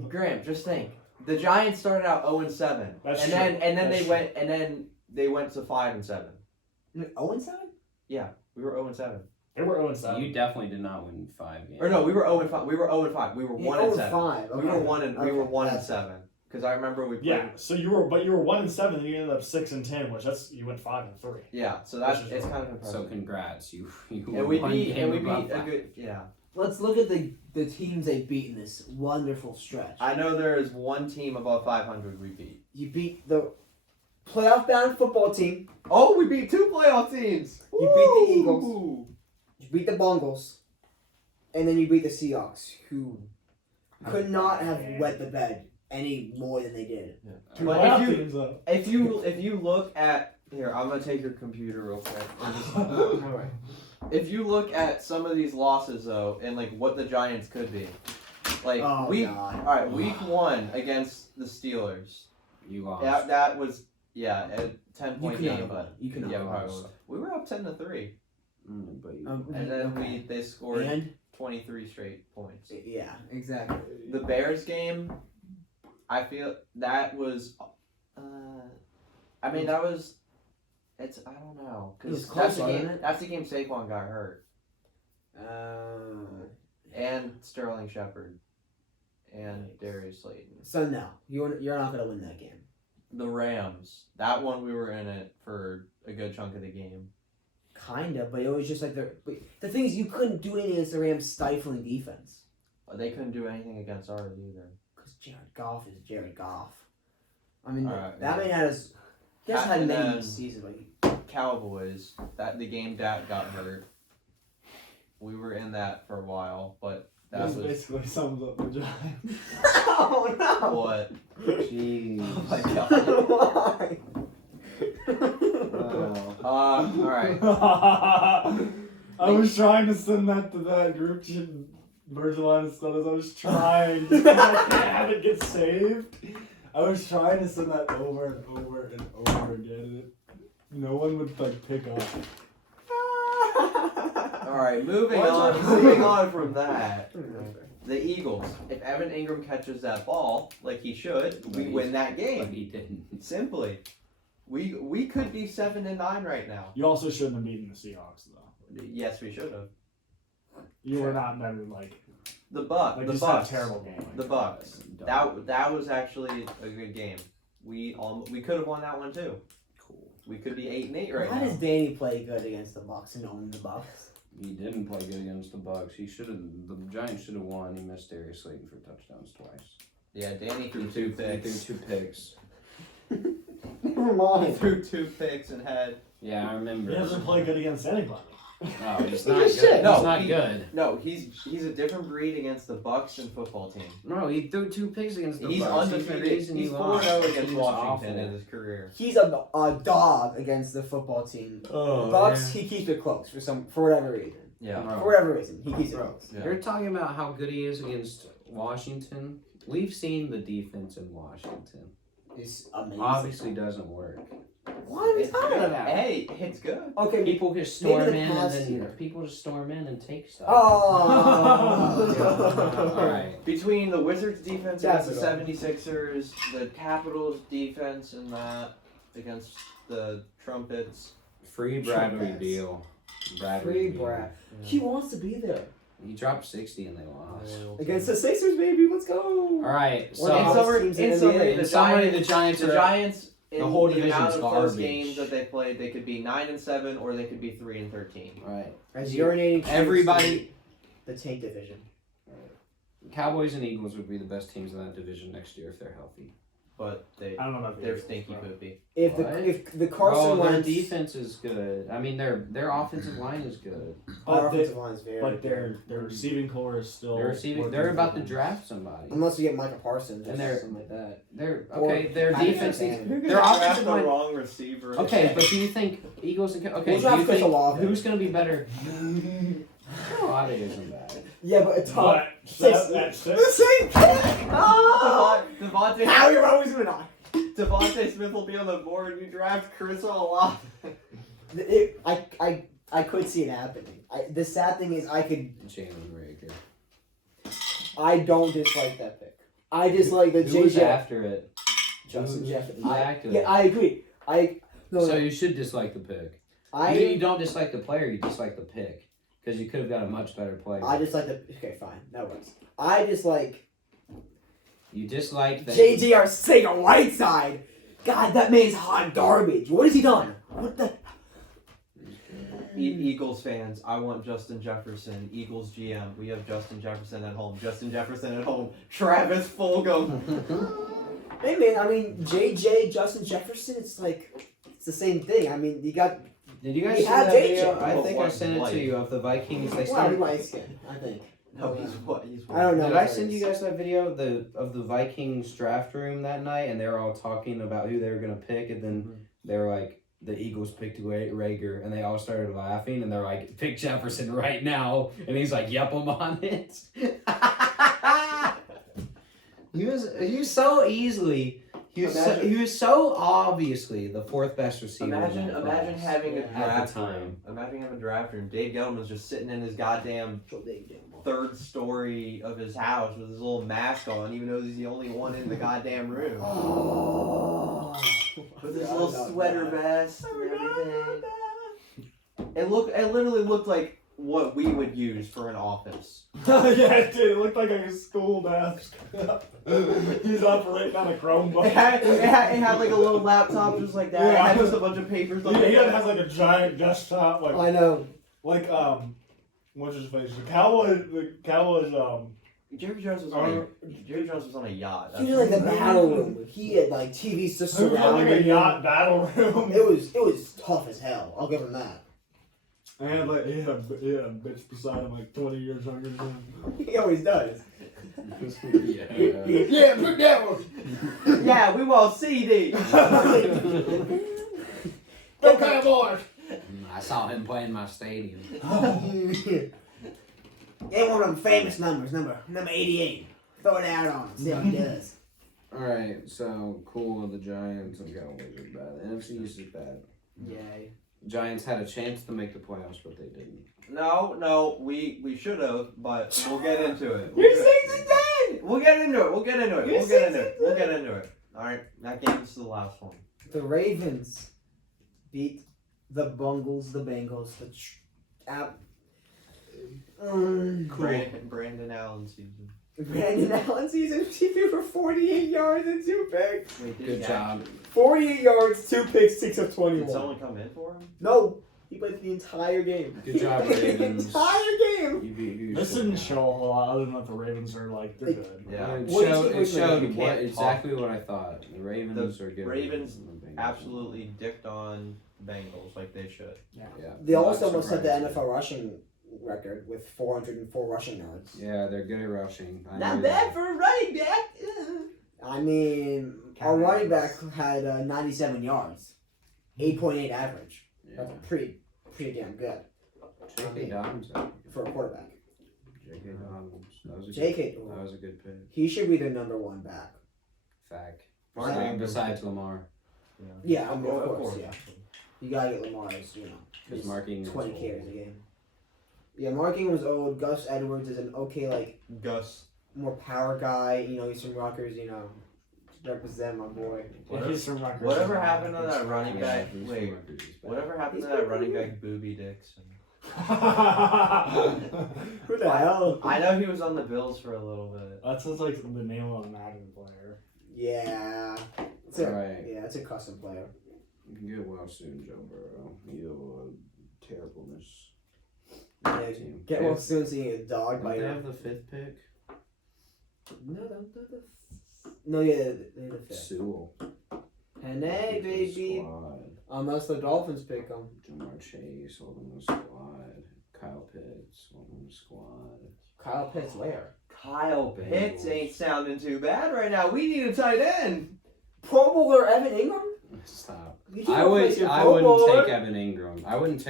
Graham, just think. The Giants started out 0-7, That's and true. then That's they went to 5-7. 0-7? We were 0-7. They were 0-7. You definitely did not win 5 games. Or no, we were 0-5. We were 0-5. We were 1-7. 5. We were 1-7. Because I remember we played. Yeah, so you were 1-7, and you ended up 6-10, which you went 5-3. Yeah, so that's Which is it's really kind of impressive. So congrats, you and we won beat game a above five. good Let's look at the teams they beat in this wonderful stretch. I know there is one team above 500 we beat. You beat the playoff-bound football team. Oh, we beat 2 playoff teams. You beat the Eagles. Woo! You beat the Bengals. And then you beat the Seahawks, who could not have wet the bed any more than they did. Two But playoff if you teams, though. if you look at here, I'm gonna take your computer real quick. And just, Alright. if you look at some of these losses though, and like what the Giants could be, like Oh, week God. all right, week 1 against the Steelers. You lost. That was a 10-point You cannot game, have won. but You cannot yeah, have probably won. won. We were up 10-3, But you, and then okay. they scored And 23 straight points. yeah, exactly. The Bears game, I feel that was, I mean that was, I don't know, It was because close, wasn't it? that's the game Saquon got hurt, and Sterling Shepard, and Darius Slayton. So no, you're not gonna win that game. The Rams, that one we were in it for a good chunk of the game. Kind of, but it was just like the thing is you couldn't do anything against the Rams' stifling defense. They couldn't do anything against ours either. Because Jared Goff is Jared Goff. I mean, Alright, that yeah. man has just had And many then- seasons. Like, Cowboys, that the game Dak got hurt. We were in that for a while, but that This was basically sums up the Giants. oh no! what. jeez. Oh my god. Why? Oh. All right. I was trying to send that to that group chat, Virgin Line of Studies. I was trying. I can't have it get saved. I was trying to send that over and over and over again. No one would pick up. All right, moving on from that. The Eagles. If Evan Ingram catches that ball like he should, we win that But game. he didn't. Simply. We could be 7-9 right now. You also shouldn't have beaten the Seahawks, though. Yes, we should have. You were not better, The Bucks. you The just had a Bucks. terrible game. The Bucks. That was actually a good game. We could have won that one too. Cool. We could be 8-8 right How now. does Danny play good against the Bucks and own the Bucks? He didn't play good against the Bucks. He should have. The Giants should have won. He missed Darius Slayton for touchdowns twice. Yeah, Danny threw He two threw picks. 2 picks. Never He mind. threw 2 picks and had Yeah, I remember. He doesn't play good against anybody. No, he's He not just good. said- No, He's not he- good. no. He's a different breed against the Bucks and football team. No, he threw 2 picks against the He's Bucks. undefeated. the reason He's he 4-0 lost. against He was Washington awful. in his career. He's a dog against the football team. Oh, Bucks, he keeps it close for whatever reason. Yeah. Bro, For whatever reason, he keeps it Bro. close. Yeah. You're talking about how good he is against Washington. We've seen the defense in Washington. It's amazing. Obviously doesn't work. What are you It's talking good. about? Hey, it's good. Okay, People just Maybe storm the in and past then year. people just storm in and take stuff. Oh. Alright. Between the Wizards defense That's against the it. 76ers, the Capitals defense and that against the Trumpets. Free Bradley Trumpets. Beal. Free Brad. He wants to be there. He dropped 60 and they lost. Against the Sixers, baby. Let's go. Alright, One so of in the summary, teams in in the summary, NBA. the in summary, the Giants, Giants are in the whole the amount division's of close garbage. games that they played, they could be 9-7 or they could be 3-13. Alright. As urinating Everybody- the tank division. Cowboys and Eagles would be the best teams in that division next year if they're healthy. But I don't know about the they're Eagles, stinky bro. poopy. If What? the Carson their Wentz defense is good. I mean, their offensive line is good. our But, offensive line is very but good. their receiving core is still. They're receiving. working They're about for to them. draft somebody. Unless we get Micah Parsons or And they're- something like that. They're Or okay. Their Matt defense. Alexander. You're Their gonna offensive draft the line- wrong receiver. Okay, but do you think Eagles and okay? We'll Do draft you Chris think Olave. who's going to be better? Olave isn't bad. Yeah, but a top But six. that's The six. same pick. Oh! Devontae How you're always gonna not? Devontae Smith will be on the board. You draft Chris Olave. I could see it happening. The sad thing is, Jalen Rager. I don't dislike that pick. I dislike the Who was JJ after it? Justin Jefferson. Exactly. Yeah, I agree. So you should dislike the pick. You don't dislike the player. You dislike the pick because you could have got a much better player. I dislike the. Okay, fine, that works. I dislike You dislike that. JJ Arcega Whiteside. God, that man's hot garbage. What has he done? What the? Eagles fans, I want Justin Jefferson. Eagles GM, we have Justin Jefferson at home. Justin Jefferson at home. Travis Fulgham. Hey man, I mean JJ Justin Jefferson. It's the same thing. I mean, you got. Did you guys We see have that JJ. video? I Well, think I what, sent it like- to you of the Vikings. They Well, he started. light skin, I think. No, he's what? He's what? I don't know. Did I send you guys that video of the Vikings draft room that night, and they were all talking about who they were gonna pick, and then they were like, the Eagles picked Rager, and they all started laughing, and they're like, pick Jefferson right now, and he's like, yep, I'm on it. he was so easily. He was so obviously the fourth best receiver. Imagine in that having class. a At the draft time. room. Imagine having a draft room. Dave Gettleman's just sitting in his goddamn third story of his house with his little mask on, even though he's the only one in the goddamn room. Oh. With his little sweater vest and everything. It literally looked like what we would use for an office. Yeah, it did. It looked like a school desk. He's operating on a Chromebook. It had like a little laptop just like that. It had just a bunch of papers on He it. has like a giant desktop, I know. what's his face? The Cowboys, Jerry Jones was on a yacht. He was like the battle room. He had like TVs just it was like surrounding a him. yacht battle room. It was tough as hell. I'll give him that. And like he had a bitch beside him like 20 years younger than him. He always does. Yeah. Yeah, put that one. Yeah, we want CD. Okay, boys. I saw him play in my stadium. Get one of them famous numbers, number 88. Throw it out on him, see how he does. Alright, so cool. The Giants and Cowboys are bad. The NFC East is bad. Yay. Giants had a chance to make the playoffs, but they didn't. No, we should have, but we'll get into it. You're 6-10! We'll get into it. We'll get into it. You're We'll get into it. We'll get into it. All right, that game is the last one. The Ravens beat the Bungles, the Bengals, Brandon Allen season. Brandon Allen season, he threw for 48 yards and 2 picks. Wait, did Good he job. 48 yards, 2 picks, 6 of Did 21. someone come in for him? No, he played the entire game. Good job, He played Ravens. The entire game. You beat you. This didn't show a whole lot other than that the Ravens are like they're good. Yeah. It What do you showed, think it we showed you what, can't exactly what I thought. The Ravens are good. Ravens and the Bengals Absolutely dicked on Bengals like they should. are. Yeah. They Not also almost set the surprising. NFL rushing record with 404 rushing yards. Yeah, they're good at rushing. I Not knew bad that. for a running back. I mean, our running back had 97 yards, 8.8 average. Yeah. That's pretty damn good J.K. Dobbins. for a quarterback. J.K. Dobbins. That was a J.K. Good, that was a good pick. He should be the number 1 back. Fact. Mark Besides Lamar. Yeah, I mean, Well, of course, yeah. You gotta get Lamar's, Because marking 20 carries a game. Yeah, Mark Ingram's old. Gus Edwards is an okay, Gus. more power guy. He's from Rutgers, represent my boy. He's from Rutgers. Whatever happened to that running Yeah, back? he's Wait, from Rutgers, he's bad. whatever happened He's to that pretty running good. back, Booby Dixon? Who the hell? I know he was on the Bills for a little bit. That sounds like the name of a Madden player. Yeah. It's Alright. Yeah, it's a custom player. You can get well soon, Joe Burrow. You terribleness. Yeah, Team. get well soon seeing a dog Don't bite. they have the 5th pick? No, yeah, they're the 5th. Sewell. And hey, baby. Squad. Unless the Dolphins pick them. Jamar Chase, hold on the squad. Kyle Pitts, hold on the squad. Kyle Pitts, where? Kyle Pitts Bengals. ain't sounding too bad right now. We need a tight end. Pro Bowler Evan Ingram? Stop. You can't I replace your Pro wouldn't Bowler. take Evan Ingram. I wouldn't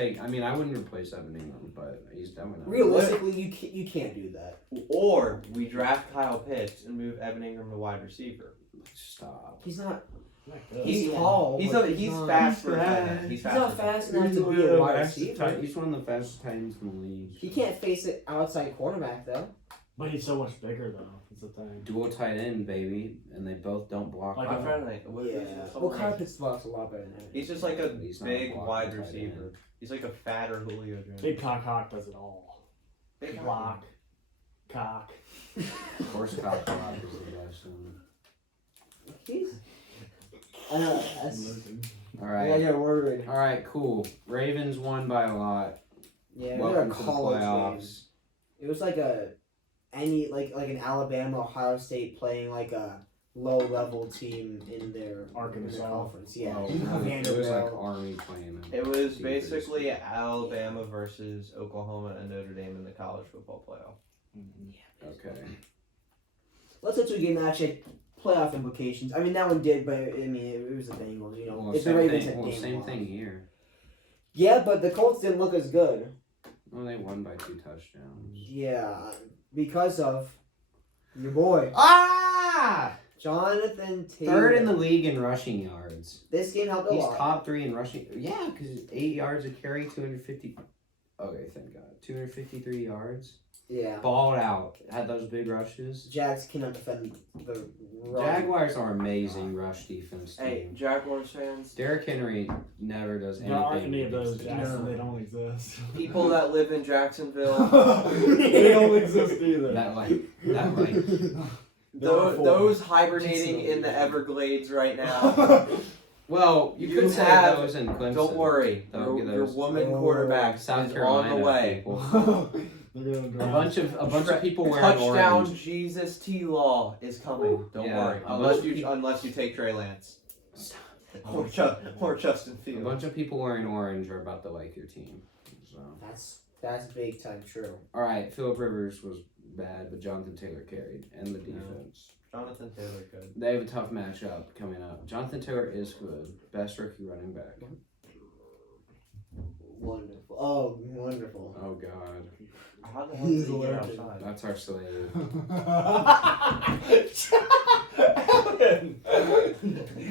replace Evan Ingram, but he's definitely not. Realistically, you can't do that. Or we draft Kyle Pitts and move Evan Ingram to wide receiver. Stop. He's not. Not good. He's He's tall. He's but he's not- fast for a fast. tight end. He's He's fast. not for a fast tight end. enough to be a wide receiver. He's one of the fastest tight ends in the league. He can't face it outside cornerback though. But he's so much bigger though. That's the thing. Dual tight end, baby, and they both don't block. Like I'm out. trying to think. What is it? Well, Someone Kyle else? Pitts blocks a lot better than him. He's just like a He's not big a blocking wide tight receiver. end. He's like a fatter Julio Jones. Big cock does it all. Big Block. Cock. Of course, Kyle Pitts is the best one. He's. I know. That's. All Yeah, right. you're worried. All right. Cool. Ravens won by a lot. Yeah, Welcome they're a to the college game. playoffs. It was like like an Alabama, Ohio State playing like a low level team in their Arkansas. conference. Yeah, Oh, it was like Vanderbilt. Army playing. It was Team basically Alabama versus Oklahoma and Notre Dame in the college football playoff. Okay. Let's get to a game that actually had playoff implications. I mean, that one did, but it was the Bengals. Well, if the same Ravens thing. had Well, game same lost. thing here. Yeah, but the Colts didn't look as good. Well, they won by 2 touchdowns. Yeah, because of your boy Ah! Jonathan Taylor. Third in the league in rushing yards. This game helped a He's lot. top 3 in rushing. Yeah, because 8 yards a carry, 250. Okay, thank God. 253 yards. Yeah, Balled out. Had those big rushes. Jags cannot defend the run. Jaguars are amazing rush defense team. Hey, Jaguars fans, Derrick Henry never does anything. There aren't any of those against the Jackson. No. They don't exist. people that live in Jacksonville, They don't exist either. That those hibernating in the Everglades right now. Well, you could say have- those in Clemson. Don't worry, Don't get your those. woman Oh, quarterback South is Carolina on the way. people. They're gonna A draft. bunch of people wearing Touchdown orange. Jesus T Law is coming. Don't Yeah, worry, a unless bunch you take Trey Lance or Justin A Fields. bunch of people wearing orange are about to like your team. So, That's big time true. all right, Phillip Rivers was bad, but Jonathan Taylor carried, and the defense. Jonathan Taylor good. They have a tough matchup coming up. Jonathan Taylor is good, best rookie running back. Wonderful. Oh, wonderful. Oh God, How the hell He's did he get allergic. outside? that's our slave.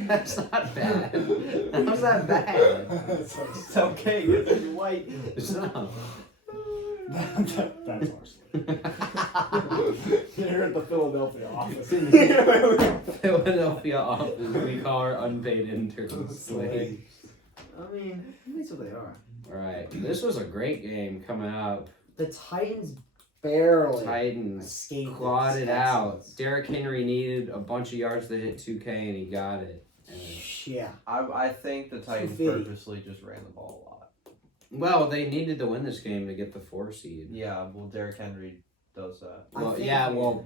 That's not bad. How's that bad? It's okay, because he's white. It's not. That's ours. Here at the Philadelphia office. Philadelphia office, we call our unpaid interns slaves. I mean, that's what they are. Alright, this was a great game coming up. The Titans barely Titans escaped. clawed the it out. Texans. Derrick Henry needed a bunch of yards to hit 2K and he got it. And, Yeah. I think the Titans 250. purposely just ran the ball a lot. well, they needed to win this game to get the 4 seed. Yeah, well, Derrick Henry does that. I Well, think- yeah, well,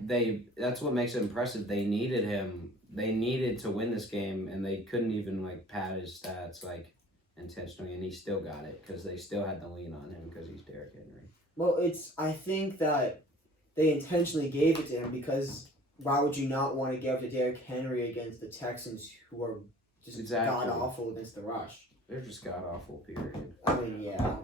that's what makes it impressive. They needed him. They needed to win this game, and they couldn't even like pad his stats like intentionally, and he still got it because they still had to lean on him because he's Derrick Henry. Well, I think that they intentionally gave it to him because why would you not want to give it to Derrick Henry against the Texans, who are just Exactly. god awful against the rush? They're just god awful. Period. I mean, yeah.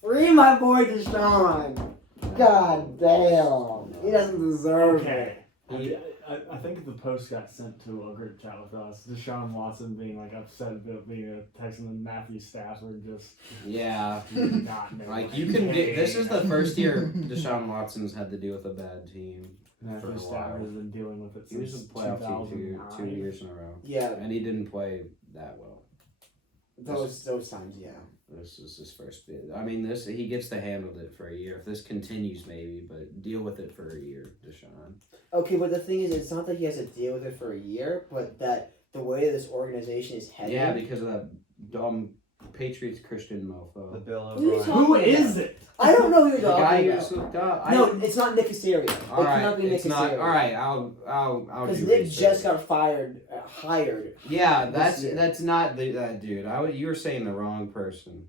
Free my boy Deshaun. God damn, he doesn't deserve it. Okay. I think the post got sent to a group chat with us. Deshaun Watson being like upset about being a Texan and Matthew Stafford just Yeah, not know. like you can. This is the first year Deshaun Watson's had to deal with a bad team. for Matthew a Stafford while. has been dealing with it He was since in playoff team 2009. two years in a row, Yeah, and he didn't play that well. those times, yeah. This is his first bid. I mean, he gets to handle it for a year. If this continues, maybe, but deal with it for a year, Deshaun. Okay, but the thing is, it's not that he has to deal with it for a year, but that the way this organization is headed. Yeah, because of that dumb Patriots Christian The mofo. Bill What are you O'Brien. talking Who about? is it? I don't know who you're The guy talking you about. just looked up. No, it's not Nick Casario. It All right, cannot be Nick it's not. Casario. All right, I'll. Because do Nick research. just got hired. Yeah, this year. that's not that dude. You were saying the wrong person.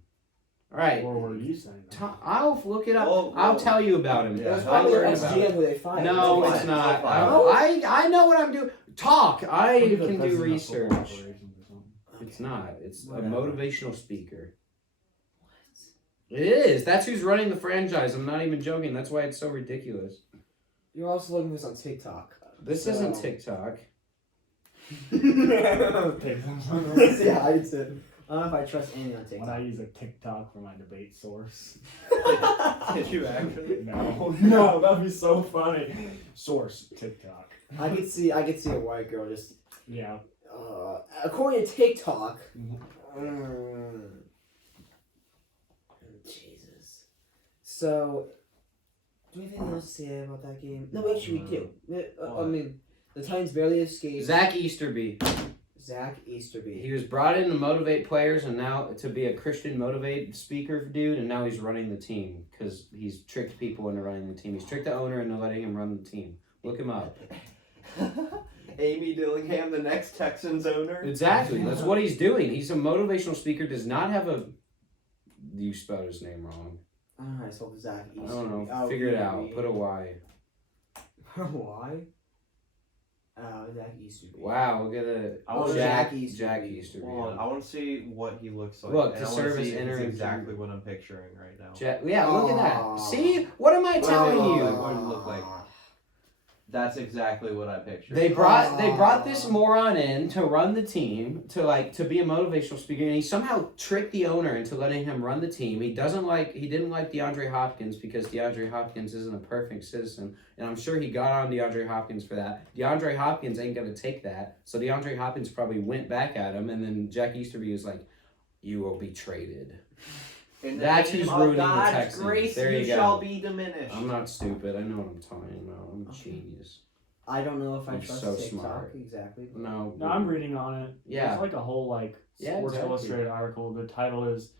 All right, Or were you saying that? I'll look it up. Well, I'll tell you about him. Yeah, It was I probably their learned about it. ex-GM who they fired. No, It's it's fine. not. It's fine. I know what I'm doing. Talk. I Maybe the can do president of research. football operations or something. It's not. It's a Whatever. motivational speaker. It is. That's who's running the franchise. I'm not even joking. That's why it's so ridiculous. You're also looking this on TikTok. This So- isn't TikTok. Yeah, I said. I don't know if I trust anything on When I TikTok. use a TikTok for my debate source. Did you actually? No, that'd be so funny. Source TikTok. I could see a white girl just. Yeah. According to TikTok. Mhm. Jesus. So, do we have anything else to say about that game? No, actually we do. I What? mean, the Titans barely escaped. Zach Easterby. Zach Easterby. He was brought in to motivate players and now to be a Christian motivate speaker dude, and now he's running the team because he's tricked people into running the team. He's tricked the owner into letting him run the team. Look him up. Amy Dillingham, the next Texans owner. Exactly. That's what he's doing. He's a motivational speaker. Does not have a. You spelled his name wrong. Alright, so Zach Easterby. I don't know. Oh, Figure it yeah, out. yeah. Put a Y. Why? Zach Easterby. Wow. Look at it. I wanna Jack Jack Easterby. Jack Easterby. Hold on, I want to see what he looks like. Look, and to I wanna serve as see if it's interim exactly what I'm picturing right now. Yeah. Look at Aw. that. See? What am I telling you? What did it look like? That's exactly what I pictured. They brought this moron in to run the team, to be a motivational speaker, and he somehow tricked the owner into letting him run the team. He didn't like DeAndre Hopkins because DeAndre Hopkins isn't a perfect citizen, and I'm sure he got on DeAndre Hopkins for that. DeAndre Hopkins ain't gonna take that, so DeAndre Hopkins probably went back at him, and then Jack Easterby was like, "You will be traded." In the That's name who's of ruining the God's Texans. grace, There you go. shall be diminished. I'm not stupid. I know what I'm talking about. I'm a genius. I don't know if I I'm trust so TikTok smart. exactly. No. No, I'm reading on it. Yeah. There's like a whole Yeah, Sports exactly. Illustrated article. The title is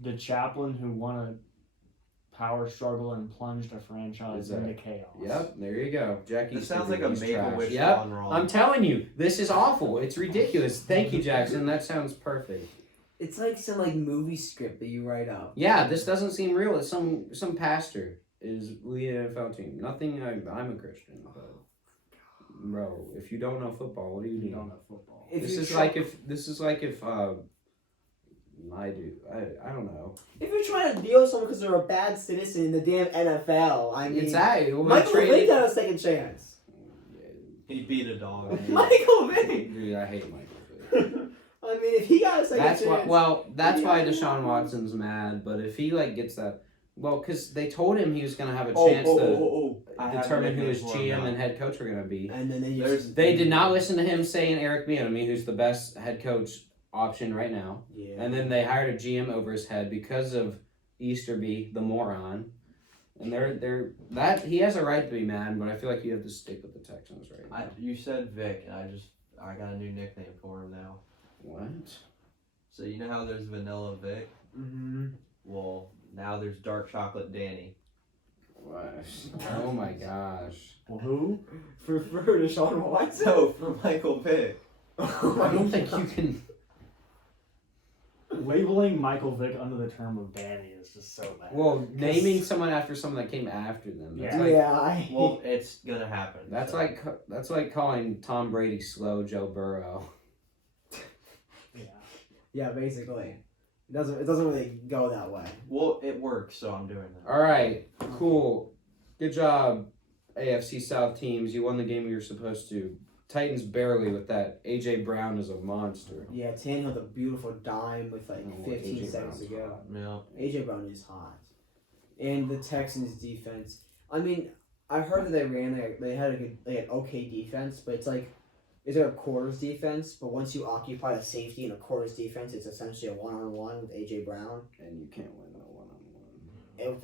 the chaplain who won a power struggle and plunged a franchise into chaos. Yep, there you go. Jackie. This sounds like a Maple Witch Yep, gone wrong. I'm telling you, this is awful. It's ridiculous. Thank you, Jackson. That sounds perfect. It's like some movie script that you write up. Yeah, this doesn't seem real. It's some pastor is leading an NFL team. Nothing. I'm a Christian, but bro, if you don't know football, what do you You do? don't know football. If This you is try- like if I do. I don't know. If you're trying to deal with someone because they're a bad citizen in the damn NFL, I mean, Exactly. When we Michael Vick traded- got a second chance. He beat a dog. Michael Vick. Dude, I hate Michael Vick. I mean, if he got a second That's chance. why. That's why Yeah. Deshaun Watson's mad. But if he like gets that, because they told him he was gonna have a chance to I have determine the who his nickname for him GM and now. head coach were gonna be. And then They did not listen to him saying Eric Bieniemy, who's the best head coach option right now. Yeah. And then they hired a GM over his head because of Easterby, the moron. And they're that he has a right to be mad, but I feel like you have to stick with the Texans right now. You said Vic, and I got a new nickname for him now. What? So you know how there's Vanilla Vic? Mm-hmm. Well, now there's Dark Chocolate Danny. What? Oh my gosh. Well, who? For Deshaun Watson. So for Michael Vick. I don't think you can. Labeling Michael Vick under the term of Danny is just so bad. Well, naming someone after someone that came after them. That's Yeah. like Yeah. Well, it's gonna happen. that's so. like calling Tom Brady slow Joe Burrow. Yeah. Yeah, basically. It doesn't really go that way. Well, it works, so I'm doing that. All right, cool, good job, AFC South teams. You won the game you were supposed to. Titans barely with that. AJ Brown is a monster. Yeah, Tannehill the beautiful dime with like Oh, 15 AJ seconds to Brown's go. hot. Yeah. AJ Brown is hot. And the Texans defense. I mean, I heard that they had an okay defense, but it's like a quarters defense, but once you occupy the safety in a quarters defense, it's essentially a one-on-one with AJ Brown. And you can't win a one-on-one. And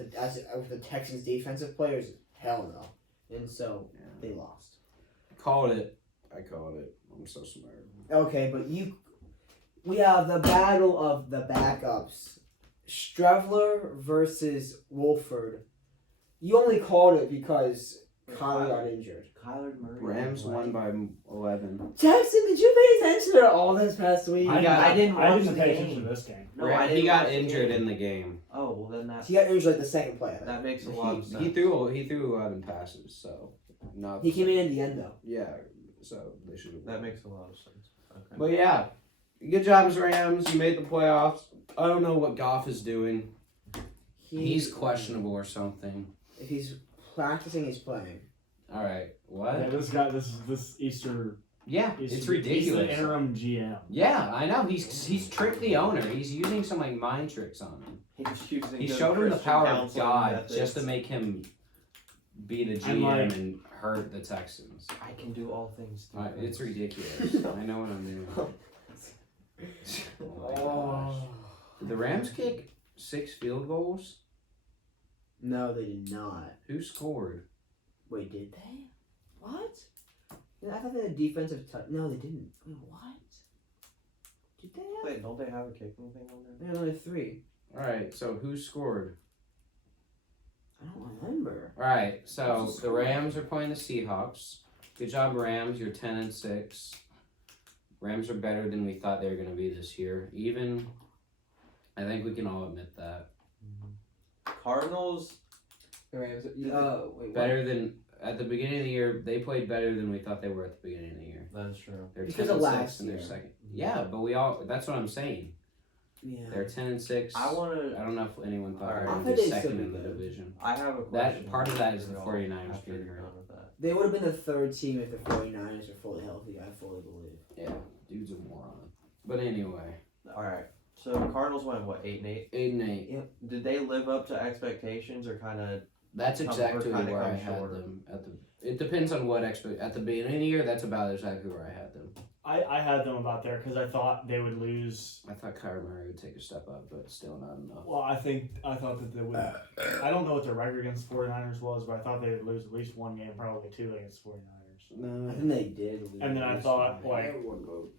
with the Texans defensive players, hell no. And so they lost. Called it. I called it. I'm so smart. Okay, but we have the battle of the backups. Strevler versus Wolford. You only called it because Kyler got injured. Kyler Murray. Rams won by 11. Jackson, did you pay attention to all this past week? I didn't watch didn't the pay game. attention to this game. No, I he didn't got watch the injured game. in the game. Oh well, then that He got injured like the second play. I think. that makes a lot of sense. He threw 11 passes, so not. He came in the end though. Yeah, so they should have. That makes a lot of sense. Okay. But yeah, good job, Rams. You made the playoffs. I don't know what Goff is doing. He's questionable or something. If he's practicing, he's playing. All right, what? Yeah, this Easter. Yeah, it's ridiculous. He's the interim GM. Yeah, I know. He's tricked the owner. He's using some like mind tricks on him. He good showed him the Christian power of counseling God methods. just to make him be the And, GM like- and hurt the Texans. I can do all things. through It's Christ. ridiculous. I know what I'm doing. Oh my gosh. Did the Rams kick 6 field goals? No, they did not. Who scored? Wait, did they? What? Yeah, I thought they had defensive touch. No, they didn't. Wait, what? Did they have? Wait, don't they have a kicking thing on there? They had only 3. All right, so who scored? I don't remember. All right, so the Rams are playing the Seahawks. Good job, Rams. You're 10-6. Rams are better than we thought they were going to be this year. Even, I think we can all admit that. Cardinals. The Rams. Wait, Better than at the beginning of the year. They played better than we thought they were at the beginning of the year. That's true. They're Because 10-6 of last and they're year. second. Yeah, but we all. That's what I'm saying. Yeah. They're 10-6. I want I to. don't know if anyone thought they were Alright. going I to be thought they'd second still in be the good. division. I have a That- question. part of that is the Y'all 49ers after being you're hurt. done with that. They would have been the third team if the 49ers were fully healthy, I fully believe. Yeah, dude's a moron. But anyway, All right. So Cardinals went what 8-8. 8-8. Did they live up to expectations or kind of? That's Come- exactly we're kinda where I come had short. them at the. It depends on what at the beginning of the year. That's about exactly where I had them. I had them about there because I thought they would lose. I thought Kyler Murray would take a step up, but still not enough. Well, I thought that they would. I don't know what their record against the 49ers was, but I thought they would lose at least one game, probably 2 against the 49ers. No. I think they did. lose And then I this thought, one. like, Everyone vote.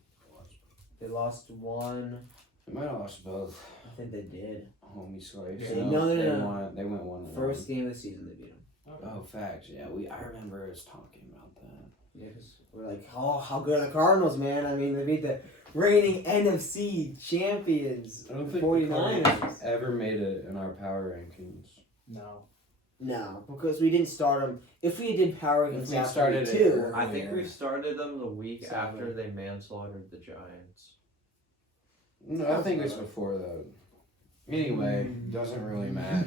They lost one. They might have lost both. I think they did. Homie slaves. Yeah. No. They won. They went 1-1. First game of the season, they beat them. Oh, facts. Yeah, I remember us talking about that. Yeah, because we're like, oh, how good are the Cardinals, man? I mean, they beat the reigning NFC champions, I don't the think the 49ers. Cardinals ever made it in our power rankings. No. No, because we didn't start them. If we did power If rankings we after started week it 2, early. I think we started them the week Exactly. after they manslaughtered the Giants. No, I think it's before that. Anyway, doesn't really matter.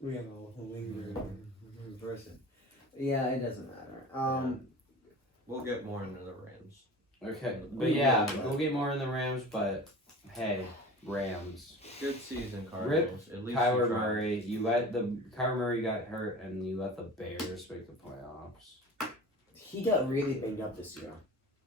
We have a lingering person. Yeah, it doesn't matter. We'll get more into the Rams. Okay, but yeah, we'll get more in the Rams, but hey, Rams. Good season, Cardinals. At least Kyler you tried. Murray, Kyler Murray got hurt, and you let the Bears make the playoffs. He got really banged up this year.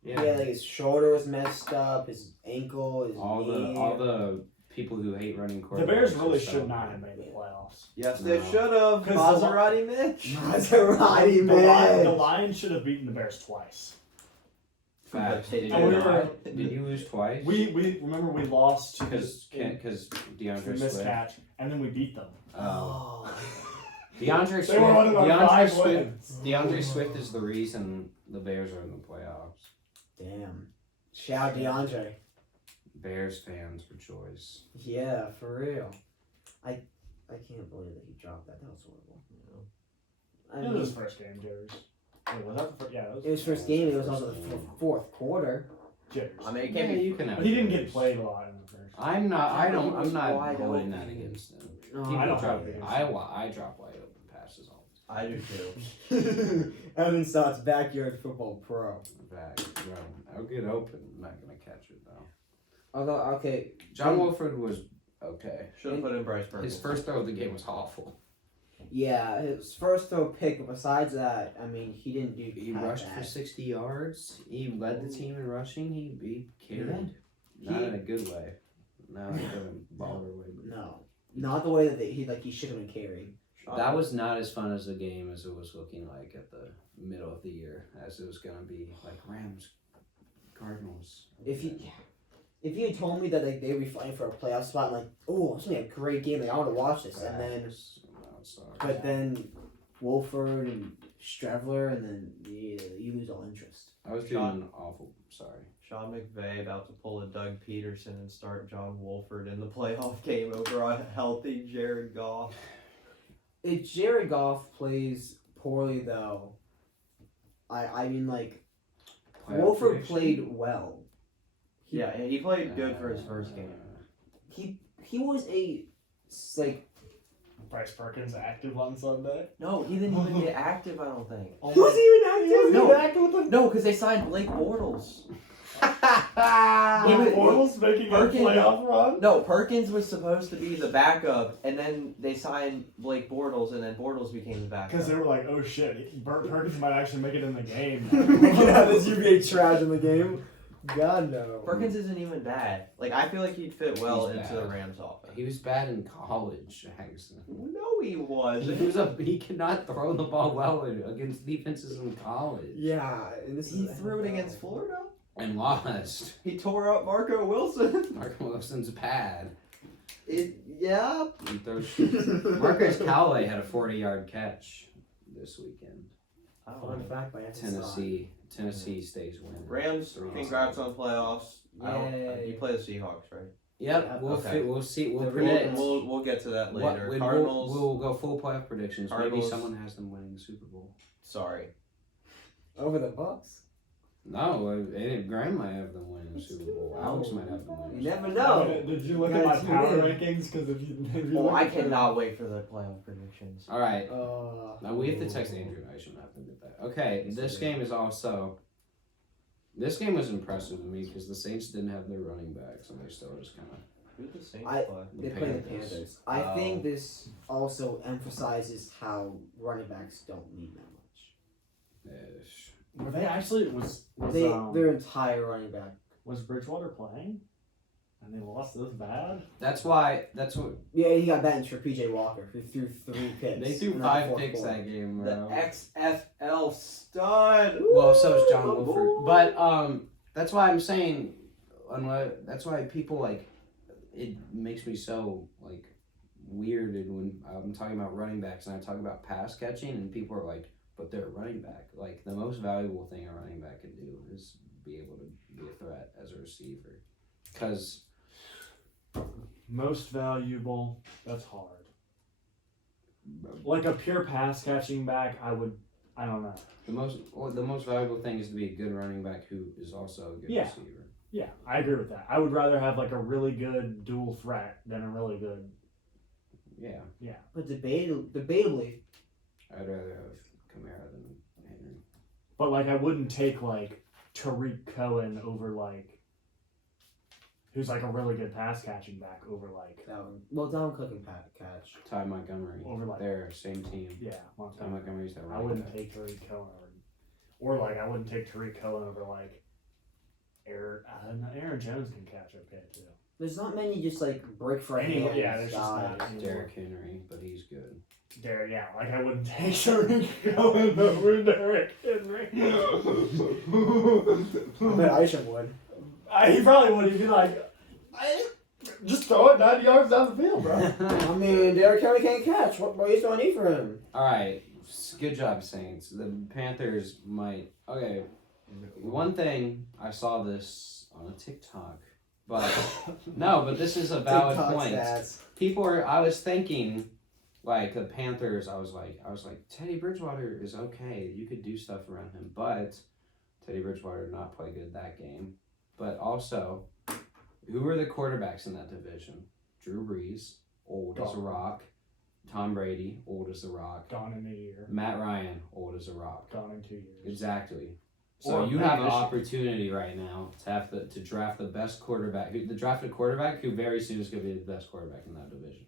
Yeah, Yeah, like his shoulder was messed up, his ankle, his all knee. the people who hate running quarterbacks. The Bears really are so should not mad. have made the playoffs. Yes, No. they should have. 'Cause the Maserati Mitch. Maserati The man. Lions should have beaten the Bears twice. Facts. They Did did we you, were- did you lose twice? We remember we lost to because in- DeAndre we Swift. miscatch, and then we beat them. Oh. DeAndre Swift. They were one of our DeAndre 5 Swift. wins. DeAndre Swift is the reason the Bears are in the playoffs. Damn. Shout out DeAndre. Bears fans rejoice. Yeah, for real. I can't believe that he dropped that. That was horrible. I It mean, was his first game, Jitters. Wait, was that the first? Yeah, it was. it was first game. It was also the fourth quarter. Jitters. I mean, it Yeah, can't be. you can have. But he didn't yours. get played a lot in the first. I'm not. I don't. He I'm was not wide holding open. that against him. No, People I don't drop. hold it against I drop wide open passes all I do too. Evan Stott's backyard football pro. the back. I'll get open. I'm not gonna catch it though. Although, okay, John Wolford was okay. Should have put in Bryce Purple. His first throw of the game was awful. yeah, his first throw pick. But besides that, I mean, he didn't do. He that rushed bad. for 60 yards. He led the team in rushing. He carried. Yeah. Not in a good way. Not in a baller way. But No, not the way that he should have been carried. that was not as fun as a game as it was looking like at the middle of the year, as it was gonna be like Rams, Cardinals. If you had told me that like they would be fighting for a playoff spot, I'm like, oh, it's gonna be a great game. Like, I want to watch this, and then No, it sucks. but then Wolford and Strevler, and then you lose all interest. I was doing awful. Sorry. Sean McVay about to pull a Doug Peterson and start John Wolford in the playoff game over a healthy Jared Goff. If Jared Goff plays poorly, though, I mean, like, Playoff Wolford prediction? played well. Yeah, he played good for his first game. He was like Bryce Perkins active on Sunday. No, he didn't even get active, I don't think. he wasn't even active. No. He active with them. No, because they signed Blake Bortles. Blake Bortles making a Perkins- playoff run. No, Perkins was supposed to be the backup, and then they signed Blake Bortles, and then Bortles became the backup. Because they were like, oh shit, Burt Perkins might actually make it in the game. this UVA trash in the game. God no. Perkins isn't even bad. Like, I feel like he'd fit well He's into the bad. Rams offense. He was bad in college, Hagson. No, he wasn't. He cannot throw the ball well against defenses in college. Yeah, and this He is threw it against Florida. And lost. He tore up Marco Wilson. Marco Wilson's bad. Yeah. He throws Marcus Callaway had a 40-yard catch this weekend. Fun fact by Evan Scott. Tennessee stays winning. Rams, 3-0. congrats on playoffs. Yay. You play the Seahawks, right? Yep, we'll Okay. we'll see. We'll The predict. We'll get to that later. We'll Cardinals. go full playoff predictions. Maybe Cardinals. someone has them winning the Super Bowl. Sorry. Over the Bucks. No, Graham might have them winning the Super Bowl. Alex might have them winning. You the never Super Bowl. know. Did you look You at my gotta tune power in. rankings? Because if you Oh, look I at cannot wait for the playoff predictions. All right. Uh, Now we have to text Andrew. I shouldn't have to get that. Okay, this game is also. This game was impressive to me because the Saints didn't have their running backs and they still just kind of. Who did the Saints I- play? they play the Panthers. I Oh. think this also emphasizes how running backs don't mean that much. Were they actually was Their entire running back. was Bridgewater playing? And they lost this bad? That's why. That's what Yeah, he got benched for PJ Walker, who threw 3 picks. they threw in 5 fourth picks quarter. that game, The bro. XFL stud. Well, so is John Wolford. But that's why I'm saying, that's why people like, it makes me so like weirded when I'm talking about running backs and I talk about pass catching and people are like, but they're a running back. Like the most valuable thing a running back can do is be able to be a threat as a receiver. Because Most valuable. That's hard. Like a pure pass catching back, I don't know. the most valuable thing is to be a good running back who is also a good Yeah. receiver. Yeah, I agree with that. I would rather have like a really good dual threat than a really good. Yeah. But debatably, I'd rather have Kamara than Henry. But like, I wouldn't take like Tariq Cohen over like, who's like a really good pass catching back over like. Dalvin Cook can catch. Ty Montgomery. Over like. They're same team. Yeah, Ty Montgomery's that I running wouldn't back. take Tariq Cohen or like I wouldn't take Tariq Cohen over like Aaron Jones can catch okay too. There's not many just like break for hands. There's just not guys. anymore. Derrick Henry, but he's good. Like I wouldn't take Tariq Cohen over Derrick Henry. I bet Isham would. He probably would. He'd be like, just throw it 90 yards down the field, bro. I mean, Derrick Henry can't catch. What else do I need for him? All right, good job, Saints. The Panthers might. Okay, one thing I saw this on a TikTok, but no, but this is a valid TikTok point. stats. I was thinking, like the Panthers. I was like, Teddy Bridgewater is okay. You could do stuff around him, but Teddy Bridgewater did not play good that game. But also, who are the quarterbacks in that division? Drew Brees, old as a rock. Tom Brady, old as a rock. Gone in a year. Matt Ryan, old as a rock. Gone in 2 years. Exactly. So Or you have an maybe opportunity right now to draft the best quarterback, the drafted quarterback who very soon is going to be the best quarterback in that division.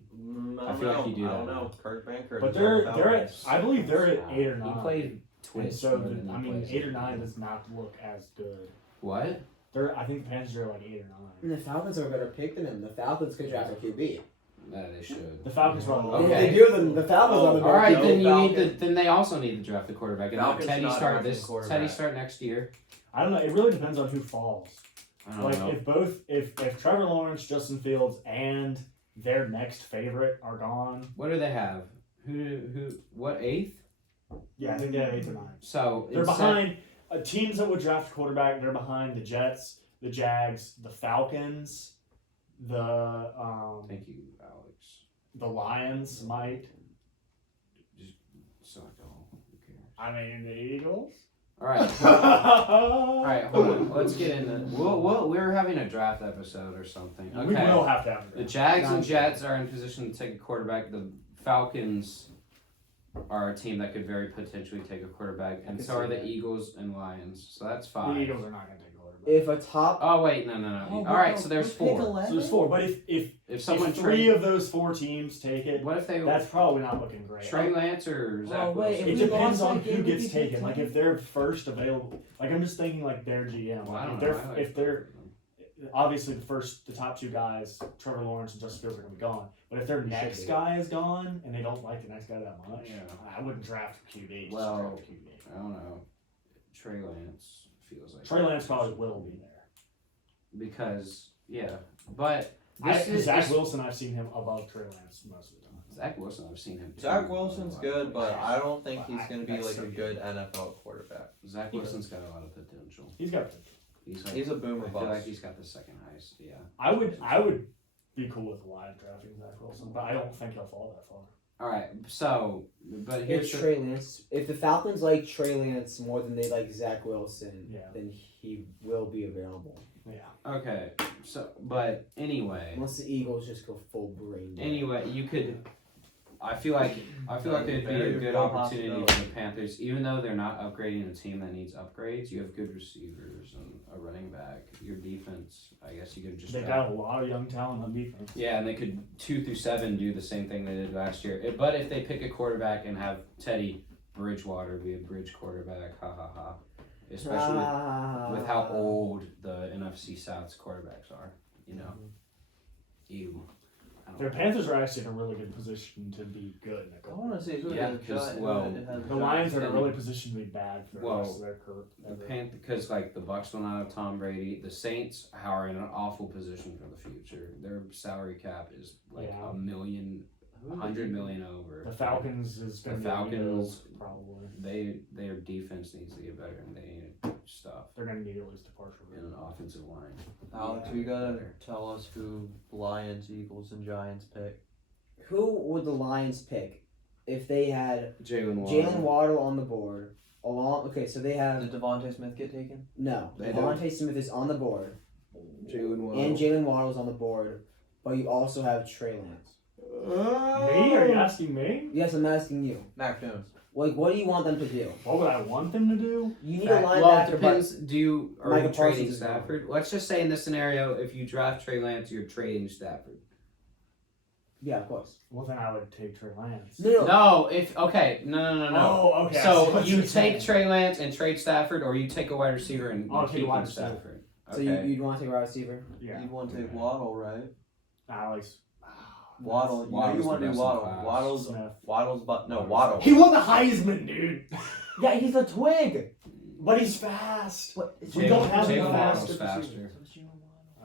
I feel like you do I that don't know. now. Kurt Banker. But they're at, I believe they're at 8 or 9. He played And twist. so more than he I mean, plays 8 or it. 9 does not look as good. What? I think the Panthers are like 8 or 9. And the Falcons are a better pick than him. The Falcons could draft a QB. No, they should. The Falcons run the Okay. If they do, the Falcons are the All right, better then QB. then they also need to draft the quarterback. And Falcons Teddy not start drafting this. quarterback. Teddy start next year. I don't know. It really depends on who falls. I don't Like know. if Trevor Lawrence, Justin Fields, and their next favorite are gone. What do they have? Who? What 8th? Yeah, I think they have 8 or 9. So They're instead- behind teams that would draft a quarterback. They're behind the Jets, the Jags, the Falcons, the Thank you, Alex. the Lions might. Suck all. Who cares? I mean the Eagles. All right. All right. Hold on. Let's get into. We're having a draft episode or something. Okay. We will have to have The it. Jags and Jets are in position to take a quarterback. The Falcons are a team that could very potentially take a quarterback, and could so are see the that. Eagles and Lions. So that's The 5. Eagles are not going to take a quarterback. If a top, Oh wait, no. All right, so there's 4. So there's 4, but If someone if 3 of those 4 teams take it, what if they that's probably not looking great. Trey Lance or Zach Oh, wait, Wilson? It we depends lost on that game, who would we gets take taken. Like 10? if they're first available, like I'm just thinking like their GM. Well, I Like don't if know. they're I like if they're both of them. obviously the top 2 guys, Trevor Lawrence and Justin Fields are gonna be gone. But if their They should next be. guy is gone and they don't like the next guy that much, Yeah. I wouldn't draft QB. Just Well, draft QB. I don't know. Trey Lance feels like Trey Lance probably will be there. because but this Zach is Wilson, I've seen him above Trey Lance most of the time. Zach Wilson. I've seen him. Zach too. Wilson's good, but I don't think he's going to be That's like so a good. good NFL quarterback. Zach Wilson's got a lot of potential. He's got potential. He's like He's a boomer I feel like bust. he's got the second highest. Yeah. I would be cool with the Lions drafting Zach Wilson, but I don't think he'll fall that far. All right. So, but here's if the, Trey Lance, if the Falcons like Trey Lance more than they like Zach Wilson, Yeah. then he will be available. Yeah. okay. So, but anyway, Unless the Eagles just go full brain dead. anyway, you could. I feel like there'd be a Very good real opportunity for possibility. the Panthers, even though they're not upgrading a team that needs upgrades. You have good receivers and a running back. Your defense, I guess you could just. They got a lot of young talent on defense. Yeah, and they could 2 through 7 do the same thing they did last year. But if they pick a quarterback and have Teddy Bridgewater be a bridge quarterback, ha ha ha. Especially with how old the NFC South's quarterbacks are, you know. Ew. I don't Their know. Panthers are actually in a really good position to be good. in a I couple. want to see who Yeah, has because, Giants- well, who has The Lions are in a Giants. really position to be bad for the Well, rest of their career. Because like the Bucks will not have Tom Brady. The Saints are in an awful position for the future. Their salary cap is like Yeah. a million, Who is 100 he? million over. The Falcons is going to The be Falcons- probably. Their defense needs to get better, and they need stuff They're going to need at least a partial. in an offensive line. Alex, Yeah, you gotta better. tell us who Lions, Eagles, and Giants pick. Who would the Lions pick if they had Jalen Waddle. Jalen Waddle on the board? So they have Did Devontae Smith get taken? no. They Devontae Smith is on the board, and Jalen Waddle's on the board, but you also have Trey Lance. Me? Are you asking me? Yes, I'm asking you. Mac Jones. Like, what do you want them to do? What would I want them to do? You need a Well, it linebacker. depends. Are Micah you trading Parsons is Stafford? Let's just say in this scenario, if you draft Trey Lance, you're trading Stafford. Yeah, of course. Well, then I would take Trey Lance. No. No, no. Oh, okay. I see So what you you're take saying. Trey Lance and trade Stafford, or you take a wide receiver and I'll take a keep wide receiver. Stafford. So Okay. you'd want to take a wide receiver? Yeah. You'd want to take Waddle, right? Alex. Waddle. You know Waddle's you want the to do best in Waddle. class. Smith. Waddle's but no Waddle. He won the Heisman, dude. Yeah, he's a twig. But he's fast. What? We don't have Jalen the Waddle's fastest faster. receiver.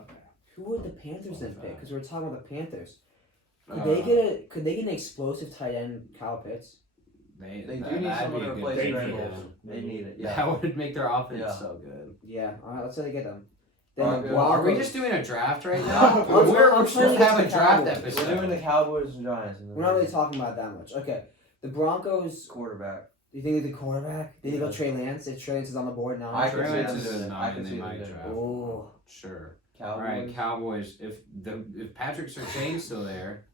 Okay. Who would the Panthers then pick? Because we're talking about the Panthers. Could Uh, they get an explosive tight end, Kyle Pitts? They do that'd need be someone a to good replace trade They for need them. it. They need it. Yeah. That would make their offense Yeah. so good. Yeah. All right, let's say they get them. Alright, Then good. Are we Broncos. just doing a draft right No, now? I'm we're trying supposed to to have get a the draft Cowboys. episode. We're doing the Cowboys and Giants. We're not really talking about that much. Okay. The Broncos. quarterback. Do you think they're the quarterback? Do you think they'll Trey Lance? If Trey Lance is on the board now. I Trey could see Lance them is doing it. I nine, could they see them might doing it. draft. Oh. Sure. Cowboys. All right, Cowboys. If Patrick Surtain's still there,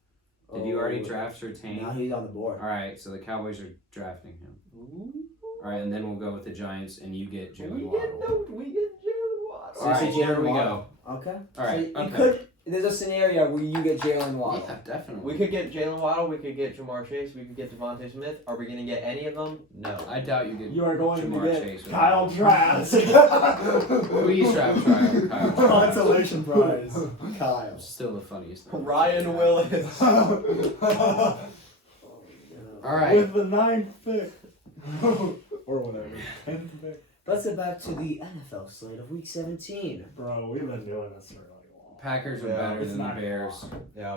did you already draft Surtain? Now he's on the board. All right, so the Cowboys are drafting him. All right, and then we'll go with the Giants, and you get Jalen We Waddle. get Jalen Waddle. So All right, you say here Jalen we Waddle. go. Okay. All right, So you okay. could. There's a scenario where you get Jalen Waddle. Yeah, definitely. We could get Jalen Waddle. We could get Jamar Chase. We could get Devontae Smith. Are we gonna get any of them? No. I doubt you get. You are going Jamar to get Chase with Kyle him. Trask. Please draft Kyle. Consolation prize. Kyle. Still the funniest thing. Ryan Willis. All right. With the 9th pick. Or whatever. 10th pick. Let's get back to the NFL slate of Week 17. Bro, we've been doing this for really long. Packers are Yeah, better It's than the not Bears. long. Yeah.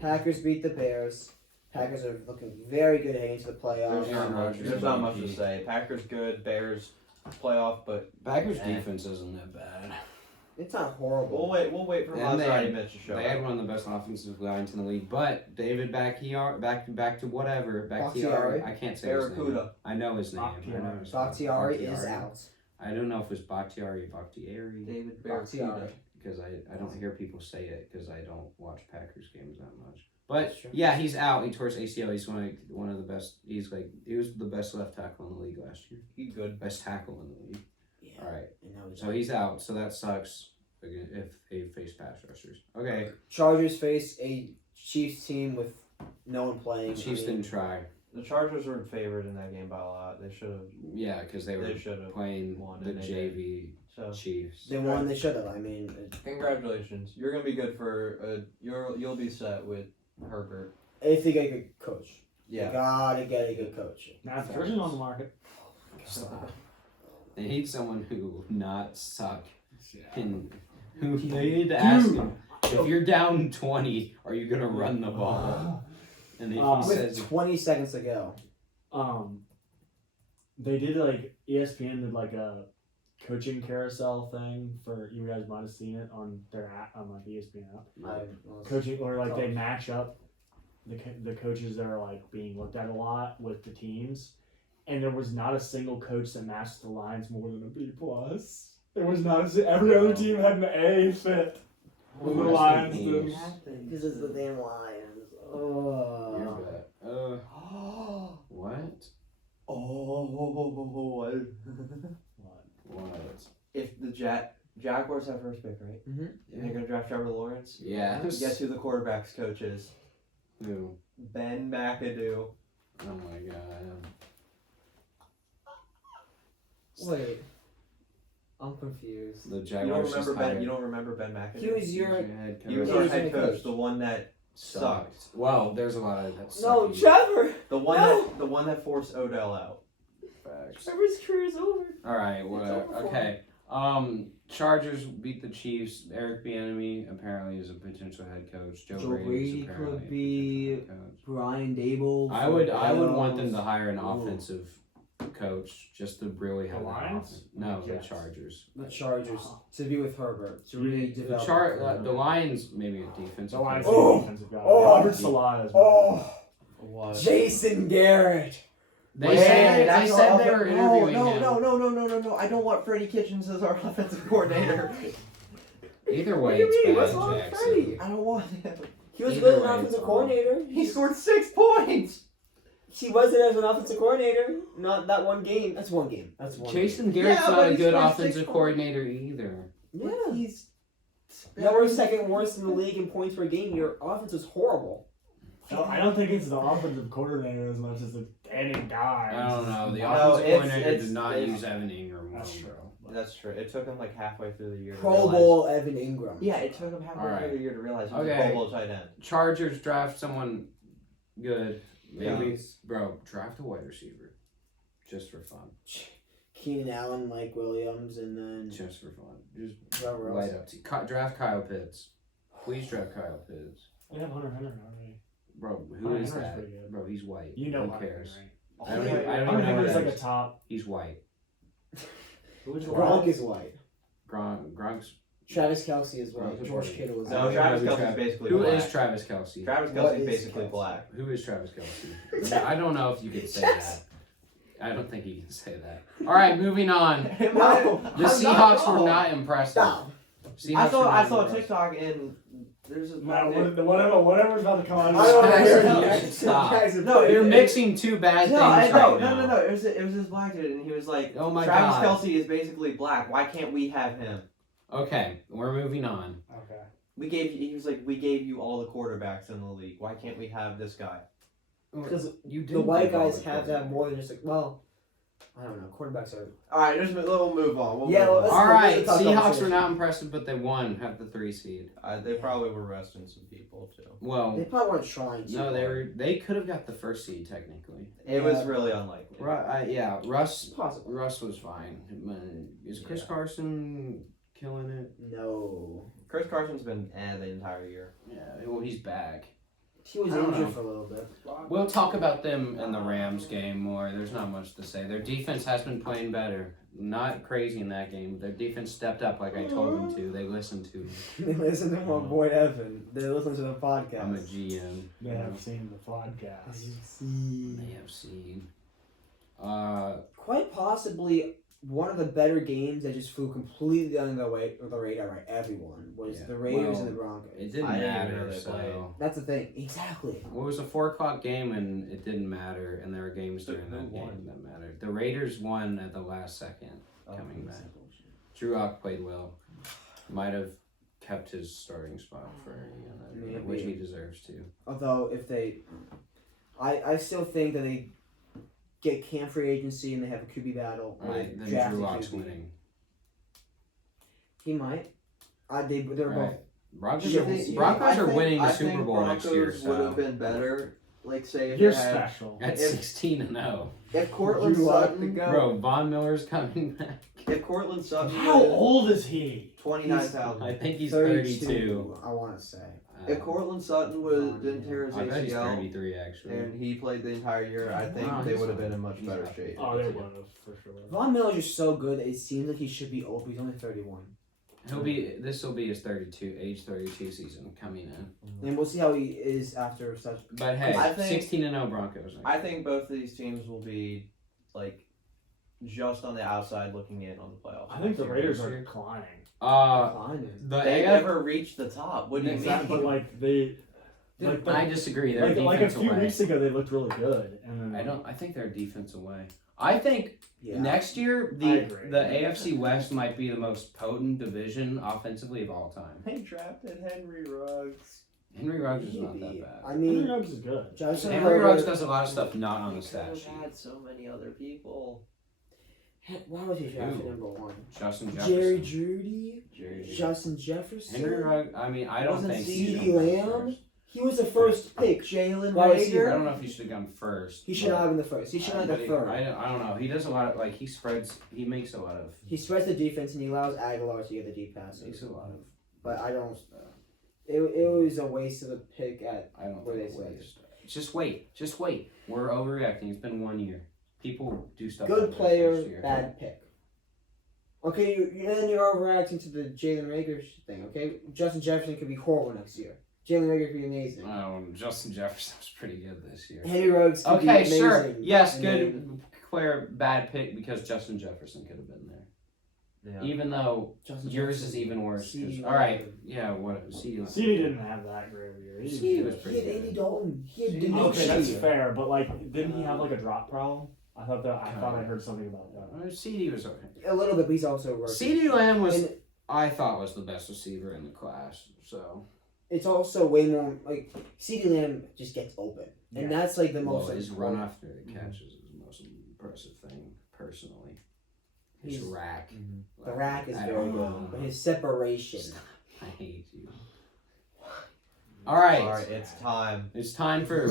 Packers beat the Bears. Packers are looking very good heading into the playoffs. There's not much to say. Packers good. Bears playoff, but Packers defense isn't that bad. It's not horrible. we'll wait for And they Maserati had- Mitch to show They had up. one of the best offensive lines in the league, but David back to whatever. Bakhtiari. I can't say his name. Barracuda. I know his name. I know his name. Bakhtiari is out. I don't know if it's Bakhtiari, David Bakhtiari. Barracuda. because I don't hear people say it because I don't watch Packers games that much. But That's true. yeah, he's out. He tore his ACL. He's one of the best. He was the best left tackle in the league last year. He good. Best tackle in the league. Yeah. All right. And now he's So he's out. So that sucks. Again, if they face pass rushers. Okay. Chargers face a Chiefs team with no one playing. Chiefs didn't try. The Chargers were favored in that game by a lot. They should have. Yeah, because they were They should have playing won, the and they JV So Chiefs. They won. They should have. I mean, congratulations. You're gonna be good for. You'll be set with Herbert. if they get a good coach, you Yeah. gotta get a good coach. Now, Virgin on the market. They need someone who will not suck. Yeah. And who they need to ask him, if you're down 20, are you gonna run the ball? And if he With says 20 seconds to go. They did ESPN did a coaching carousel thing for you guys might have seen it on their app on the ESPN app. Coaching or they match up the coaches that are being looked at a lot with the teams, and there was not a single coach that matched the Lions more than a B plus. There was not every other team had an A fit. When the Rest in Lions peace. did. Because it's the damn Lions. You're Oh. bad. What? What? If the Jaguars have first pick, right? Mm-hmm. And they're gonna draft Trevor Lawrence. Yes. Guess who the quarterbacks coach is? Who? Ben McAdoo. Oh my god. Wait. I'm confused. The You don't Jaguars just remember Ben? hired- You don't remember Ben McAdoo? He was your. head He was coach. our He was head the coach, coach. the one that sucked. Well, there's a lot of that. No, sucky Trevor! The one No. the one that forced Odell out. facts. Trevor's career is over. All right, It's whatever. over for Okay. Chargers beat the Chiefs. Eric Bieniemy apparently is a potential head coach. Joe Brady Brady apparently could a be potential head coach. Brian Dable. I would want them to Bills. hire an Ooh. offensive coach just to really have The that Lions? offense. No, the Yes. Chargers. The Chargers to be with Herbert to really The develop. the Lions maybe a defensive. The Lions coach. Oh! defensive guy. Oh! Robert Salah is What? Jason Garrett. They said they were interviewing him. No. I don't want Freddie Kitchens as our offensive coordinator. Either What way, do you it's mean? bad, What's wrong with Jackson. Freddie? I don't want him. He was Either good as way, an it's offensive wrong. coordinator. He scored 6 points. He wasn't as an offensive coordinator. Not that one game. That's one game. That's one. Jason game. Garrett's Yeah, not but a he good scored 6 offensive points. coordinator either. Yeah. He's That were second worst in the league in points per game. Your offense was horrible. I don't think it's the offensive coordinator as much as the ending guy. I don't know. The No, offensive it's- coordinator it's- did not it's- use Evan Ingram. That's true. That's true. It took him like halfway through the year. To Pro realize. Bowl Evan Ingram. Yeah, it took him halfway Alright. through the year to realize he was Okay. a Pro Bowl tight end. Chargers draft someone good. Maybe, Yeah. bro, draft a wide receiver. Just for fun. Keenan Allen, Mike Williams, and then Just for fun. Just whoever else. light up. Draft Kyle Pitts. Please draft Kyle Pitts. We have Hunter Henry already. Bro, who Hunter is Henry's that? pretty good. Bro, he's white. You know Who Hunter cares? Henry. I don't even know Hunter who Henry's that like a is. top. He's white. Who's Gronk is white. Gronk's. Travis Kelce is white. Gronk's George white. Kittle is No, I white. don't Travis know who Kelce's basically Who black. is Travis Kelce? Travis What Kelce's is basically Kelce? black. Who is Travis Kelce? I don't know if you could say that. I don't think you can say that. All right, moving on. No, The I'm Seahawks not. were not impressive. Stop. Seahawks I were saw not a impressive. TikTok and there's a Whatever's about to come out. I don't Guys, know. you should stop. No, You're it- mixing two bad No, things right now. no. It was this black dude, and he was like, Oh my Travis God. Kelce is basically black. Why can't we have him? Okay, we're moving on. Okay. He was like, we gave you all the quarterbacks in the league. Why can't we have this guy? Because You the white give all guys the have to have quarterbacks. more than just like, well, I don't know. Quarterbacks are. All right, we'll move on. We'll Yeah, move let's- on. All right, Let's talk Seahawks conversation. were not impressive, but they won, have the 3 seed. They probably were resting some people too. Well, They probably weren't trying to. no, they could have got the 1st seed technically. It was really unlikely. Russ Possible. Russ was fine. Is Chris Carson killing it? No. Chris Carson's been the entire year. Yeah, well, he's back. He was I don't injured know. for a little bit. We'll talk about them in the Rams game more. There's not much to say. Their defense has been playing better. Not crazy in that game. Their defense stepped up like I told them to. They listened to me. They listen to my boy Evan. They listen to the podcast. I'm a GM. They have seen the podcast. They have seen. Quite possibly one of the better games that just flew completely under the radar by everyone was Yeah. the Raiders Well, and the Broncos. It didn't I didn't even matter. know they played. So That's the thing. Exactly. well, it was a 4:00 game and it didn't matter. And there were games during Who that won? game that mattered. The Raiders won at the last second. Coming back. Drew Lock played well. Might have kept his starting spot for Maybe. which he deserves to. Although if they, I still think that they get camp free agency and they have a QB battle. All right, then draft Drew a Lock's QB. winning. He might. They're All both. right. Broncos You are, think- Broncos are winning the I Super think Bowl next year. Broncos would have So been better. Like say if You're they had, special. at If- 16-0, if Cortland Drew Lock to Sutton, go. bro, Von Miller's coming back. if Cortland Sutton, How old is he? 29,000. I think he's 32. I want to say. If Cortland Sutton didn't tear his I bet he's ACL 33 actually. and he played the entire year, I think No, they he's would have fine. been in much He's better fine. shape. Oh, they would have for sure. Von Miller's just so good that it seems like he should be old, but he's only 31. This will be his age 32 season coming in. And we'll see how he is after such. But hey, I think- 16-0 Broncos. I think both of these teams will be like just on the outside looking in on the playoffs. I think the next year. Raiders are declining. Declining. The They AF never reached the top. What do you Exactly, mean? like they, like, I disagree. Their like a defense few away. weeks ago they looked really good, and then I think their defense away. I think Yeah. next year I the agree. AFC West might be the most potent division offensively of all time. They drafted Henry Ruggs. Henry Ruggs is not that Maybe. bad. I Henry mean, Ruggs is good. Justin Henry Herbert- Ruggs does a lot of stuff not on the They stat could sheet. have had so many other people. Why was he drafted Who? number 1? Justin Jefferson. Jerry Judy, Jerry Judy. Justin Jefferson. Henry Ruggs. I mean, I don't Wasn't think CeeDee he should have gone Lamb? first. He was the first pick. Jalen Wide receiver. I Rager. don't know if he should have gone first. He should not have been the first. He should have been the third. I don't know. He does a lot of he makes a lot of He spreads the defense and he allows Aguilar to get the deep passes. makes a lot of But I don't. It was a waste of a pick at. I don't Where think they waste. Just wait. We're overreacting. It's been 1 year. People do stuff. Good like this player, first year. bad pick. Okay, then you're overreacting to the Jalen Rager thing. Okay, Justin Jefferson could be horrible next year. Jalen Rager could be amazing. Justin Jefferson was pretty good this year. Henry Ruggs could be Okay, amazing. sure. Yes, And good then- player, bad pick because Justin Jefferson could have been there. Yeah. Even though Justin yours Jefferson, is even worse. CD All right, Lamb. yeah, what CD? CD didn't have that great of a year. He was pretty had Andy good. Dalton. He had CD Dimitri. Okay, that's fair, but like, didn't he have like a drop problem? I thought I heard something about that. CD was okay. A little bit, but he's also rookie. CD Lamb was, And I thought, was the best receiver in the class. So it's also way more like CD Lamb just gets open, and that's like the most. his run important- after the catches is the most impressive thing, personally. His He's- rack. The rack is I very don't good, know. but his separation. I hate you. All right. All right, it's time. It's time for.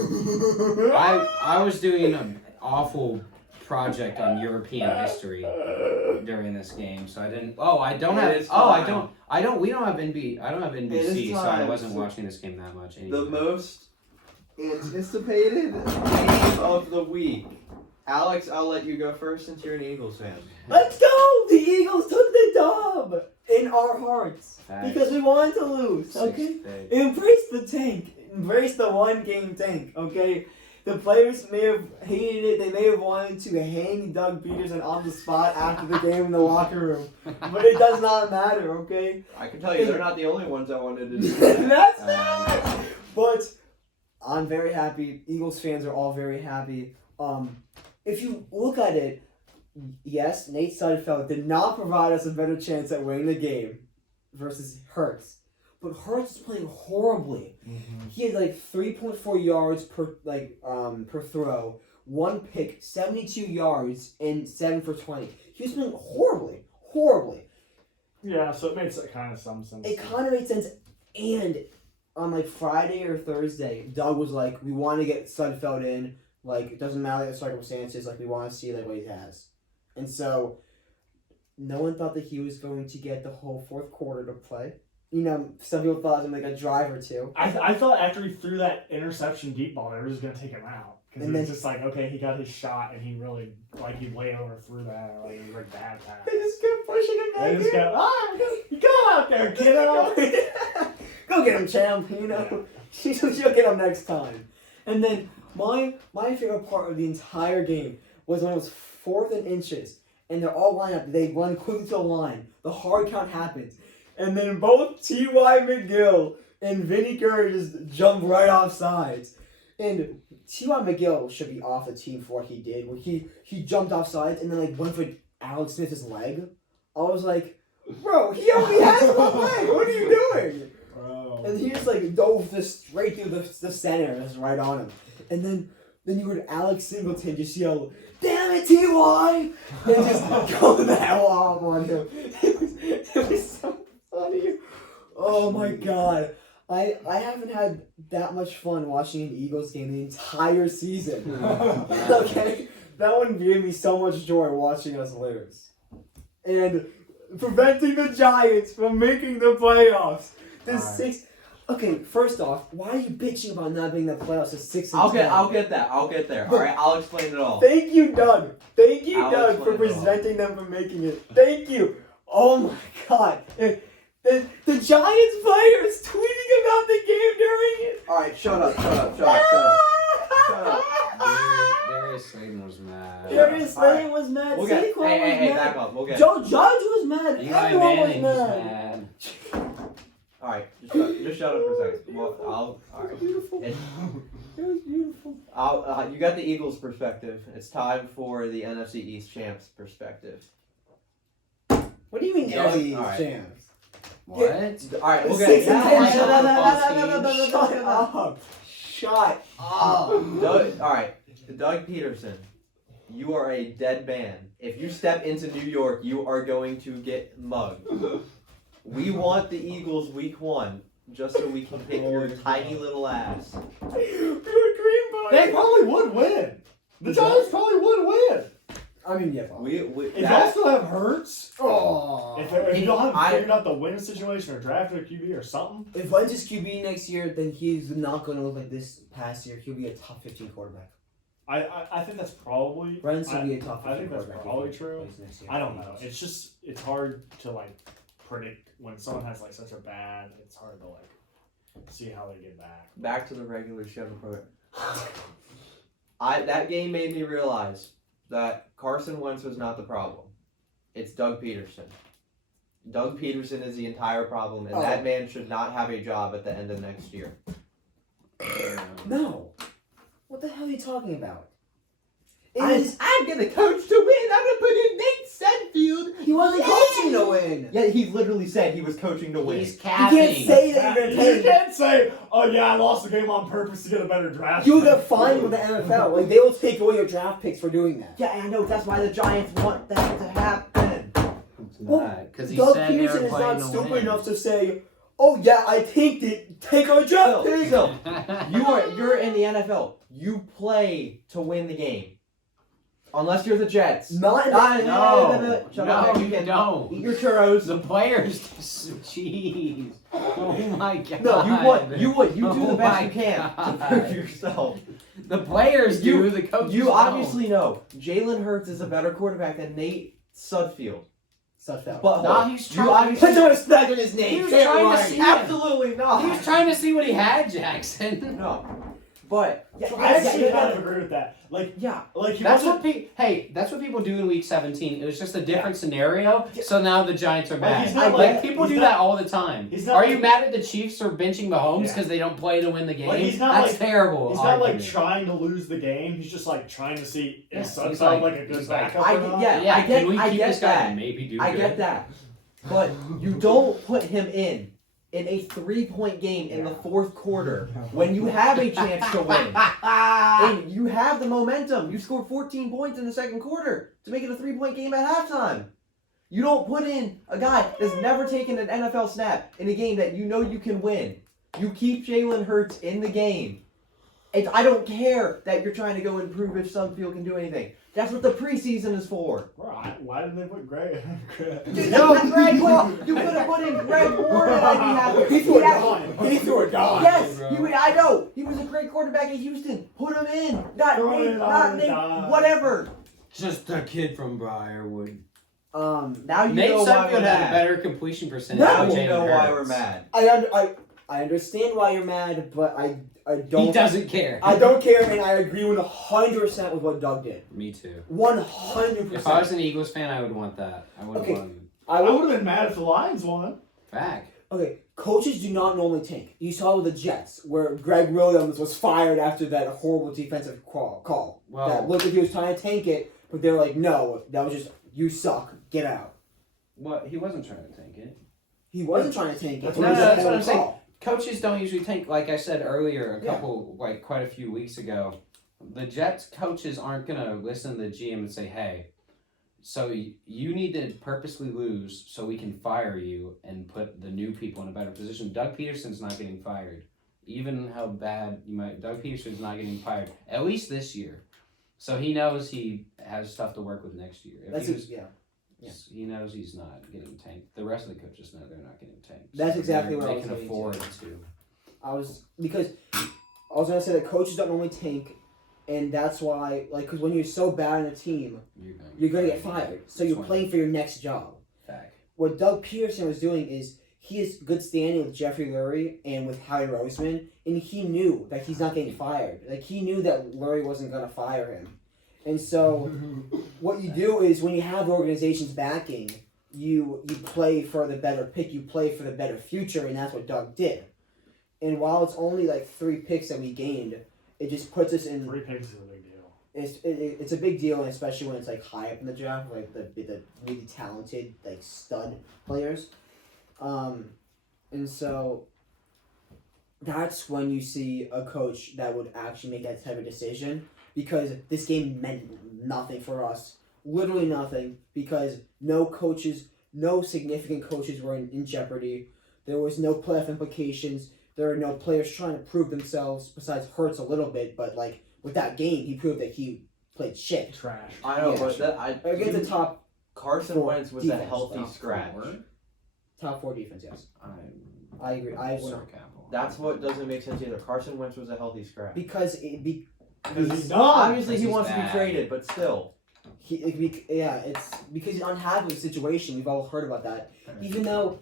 I was doing an awful project on European history during this game, so I didn't. Oh, I don't have. It's Oh, I time. don't. I don't. We don't have NB. I don't have It NBC, is so I time. wasn't watching this game that much. Anyway. The most anticipated game of the week. Alex, I'll let you go first since you're an Eagles fan. Let's go! The Eagles took the dub in our hearts Facts. because we wanted to lose. Okay, embrace the tank. Embrace the one-game tank. Okay. The players may have hated it. They may have wanted to hang Doug Peterson on the spot after the game in the locker room, but it does not matter. Okay. I can tell you, they're not the only ones that wanted to do that. That's not. But I'm very happy. Eagles fans are all very happy. If you look at it, yes, Nate Sudfeld did not provide us a better chance at winning the game versus Hurts. But Hurts is playing horribly. Mm-hmm. He had like 3.4 yards per throw, one pick, 72 yards, and 7 for 20. He was playing horribly. Yeah, so it makes kind of some sense. It kind of made sense. And on like Friday or Thursday, Doug was like, "We want to get Sudfeld in. Like, it doesn't matter the circumstances. Like, we want to see like what he has." And so, no one thought that he was going to get the whole fourth quarter to play. You know, some people thought it was like a drive or two. I thought after he threw that interception deep ball, they were just gonna take him out because And it was then- just like, okay, he got his shot and he really he way overthrew that, like it was like bad pass. They just kept pushing him back They just in. go out there, kiddo. Go get him, champ. You know, she'll get him next time. And then my favorite part of the entire game was when it was 4th and inches, and they're all lined up. They run quickly to the line. The hard count happens, and then both T.Y. McGill and Vinny Curry just jump right off sides. And T.Y. McGill should be off the team for what he did. When he jumped off sides and then like went for Alex Smith's leg. I was like, bro, he only has one leg. What are you doing? Bro. And he just like dove this straight through the center, just right on him. And then you heard Alex Singleton just yell, "Damn it, T.Y.!" and just go the hell off on him. It was so funny. Oh my god. I haven't had that much fun watching an Eagles game the entire season. Okay? That one gave me so much joy watching us lose. And preventing the Giants from making the playoffs. Okay, first off, why are you bitching about not being in the playoffs at 6 and 10? I'll get there. All right, I'll explain it all. Thank you, Doug. Thank you, I'll Doug, for explain it all. preventing them from making it. Thank you. Oh my god. The Giants players tweeting about the game during it. All right, shut up. Darius Slayton was mad. Darius All right. Slayton was mad. We'll get. Saquon was Hey, mad. back up. We'll get. Joe Judge was mad. Eli Everyone was Manning was mad. mad. All right, just shut up for a second. Well, all right. Beautiful. It- It was beautiful. you got the Eagles' perspective. It's time for the NFC East champs' perspective. What do you mean, Yeah, NFC all right. champs? What? All right, we'll get. 6 and 10. like Shut up. Shut up. All right, Doug Peterson, you are a dead man. If you step into New York, you are going to get mugged. We want the Eagles week 1, just so we can kick your tiny little ass. They probably would win. The Giants probably would win. I mean, yeah. If y'all still have Hurts, Oh. if you don't have I- figured out the winning situation or drafted a QB or something, If Wentz is QB next year, then he's not going to look like this past year. He'll be a top 15 quarterback. I think that's probably. Wentz will be a top 15 I think that's quarterback. probably if he true. plays next year. I don't know. It's hard to like predict when someone has like such a bad. It's hard to like see how they get back. Back to the regular schedule program. That game made me realize that Carson Wentz was not the problem. It's Doug Peterson. Doug Peterson is the entire problem, and that man should not have a job at the end of next year. No. What the hell are you talking about? I'm gonna coach to win. I'm gonna put in Nate Sudfield. He wasn't coaching to win. Yeah, he literally said he was coaching to win. He's You capping. can't say that you're You gonna tank. can't say, "Oh yeah, I lost the game on purpose to get a better draft." You get fined with the NFL. Like they will take away your draft picks for doing that. Yeah, I know. That's why the Giants want that to happen. It's Well, not, because he Doug said they Peterson were is not playing to stupid win. enough to say, "Oh yeah, I tanked it. Take our draft pick." So, you're in the NFL. You play to win the game. Unless you're the Jets. Not in Ah, the No, Shut no, up. you don't. Eat your churros. The players, jeez. Oh my god. No, you would. You do Oh the best my you can to God. prove yourself. The players do, the coaches You don't. obviously know Jalen Hurts is a better quarterback than Nate Sudfield. Such that. But Nah, he's you trying. obviously Put some respect on his He name. was Say it trying to right. see- absolutely not. He was trying to see what he had, Jackson. No, but yeah, I actually yeah, kind of agree with that. Like yeah. he That's wasn't. what that's what people do in week 17. It was just a different scenario. So now the Giants are Like, bad. he's not Like, like- people he's do not- that all the time. he's not Are like- you mad at the Chiefs for benching Mahomes Yeah. because they don't play to win the game? Like, he's not That's like- terrible. He's not like argument. trying to lose the game. He's just like trying to see Yeah, is he's Sudfeld like a he's good like, backup or not. Yeah, I get- can we I keep get this guy that. and maybe do I good? get that, but you don't put him in a 3-point game in the fourth quarter when you have a chance to win. And you have the momentum. You scored 14 points in the second quarter to make it a 3-point game at halftime. You don't put in a guy that's never taken an NFL snap in a game that you know you can win. You keep Jalen Hurts in the game. I don't care that you're trying to go and prove if Sudfield can do anything. That's what the preseason is for. Why did they put Greg? Dude, no, Greg Ward. You could have put in Greg Ward and I'd be happy. He threw it actually- gone. He threw it gone. Yes, bro. I know. He was a great quarterback in Houston. Put him in. Not Throw Nate, it not on Nate, the whatever. Just a kid from Briarwood. Now you Nate know why we're Sudfeld had a mad. better completion percentage Now than you Jalen know why Hurts. we're mad. I understand why you're mad, but I don't. He doesn't care. I don't care, and I agree 100% with what Doug did. Me too. 100%. If I was an Eagles fan, I would want that. I would Okay. want I would have been mad if the Lions won. back. Okay, coaches do not normally tank. You saw with the Jets, where Greg Williams was fired after that horrible defensive call. Well- That looked like he was trying to tank it, but they were like, no, that was just, you suck, get out. What? He wasn't trying to tank it. He wasn't trying to tank it. That's It No, was no, a that's what I'm horrible saying. call. Coaches don't usually tank. Like I said earlier, Yeah. quite a few weeks ago, the Jets coaches aren't gonna listen to the GM and say, "Hey, so you need to purposely lose so we can fire you and put the new people in a better position." Doug Peterson's not getting fired, even how bad you might. Doug Peterson's not getting fired at least this year, so he knows he has stuff to work with next year. If That's he was- yeah. He knows he's not getting tanked. The rest of the coaches know they're not getting tanked. That's exactly what I they was can getting afford to. to. Because I was gonna say that coaches don't normally tank, and that's why, like, because when you're so bad in a team, you're gonna get fired. So you're playing for your next job. Fact. What Doug Peterson was doing is he has good standing with Jeffrey Lurie and with Howie Roseman, and he knew that he's not getting fired. Like, he knew that Lurie wasn't gonna fire him. And so what you do is when you have the organization's backing, you play for the better pick, you play for the better future, and that's what Doug did. And while it's only like 3 picks that we gained, it just puts us in. 3 picks is a big deal. It's a big deal, and especially when it's like high up in the draft, like the really talented like stud players. And so that's when you see a coach that would actually make that type of decision, because this game meant nothing for us, literally nothing, because no significant coaches were in jeopardy. There was no playoff implications. There are no players trying to prove themselves besides Hurts a little bit, but like with that game, he proved that he played shit. Trash. I know, Yeah. but Against the top Carson four Wentz was a defense, healthy though. scratch. top 4 defense, yes. I agree. That's what doesn't make sense either. Carson Wentz was a healthy scratch. Because Because he's not. Obviously, he He's wants to be bad. traded, but still. it's because he's unhappy with the situation. We've all heard about that. Even though,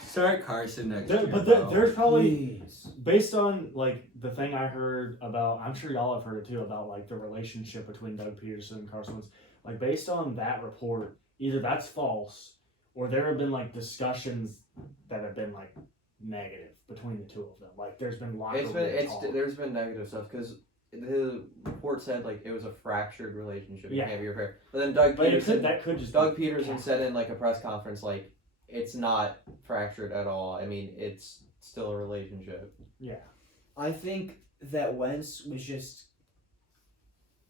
Start Carson next There's probably, please. based on like the thing I heard about, I'm sure y'all have heard it too, about like the relationship between Doug Peterson and Carson Wentz. Like based on that report, either that's false or there have been like discussions that have been like negative between the two of them. Like there's been locker room talk. There's been negative stuff because the report said like it was a fractured relationship. It can't be repaired. But then Doug Peterson said in like a press conference like it's not fractured at all. I mean it's still a relationship. Yeah. I think that Wentz was just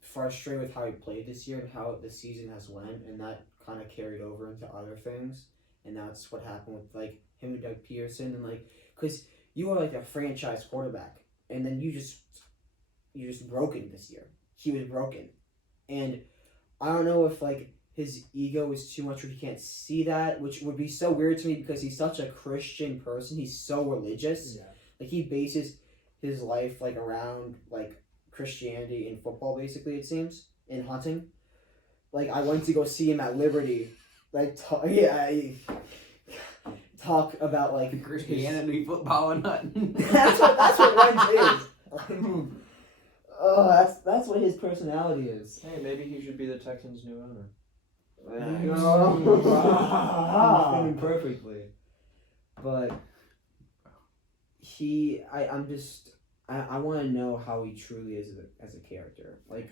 frustrated with how he played this year and how the season has went, and that kind of carried over into other things, and that's what happened with like him and Doug Peterson, and like because you were like a franchise quarterback, and then you just broken this year. He was broken, and I don't know if like his ego is too much where he can't see that, which would be so weird to me because he's such a Christian person. He's so religious. Yeah. Like he bases his life like around like Christianity in football, basically, it seems, in hunting. Like, I went to go see him at Liberty. Like, talk about, like... Christianity, football, and hunting. that's what Wentz is. That's what his personality is. Hey, maybe he should be the Texans' new owner. Fitting perfectly. But I want to know how he truly is as a character. Like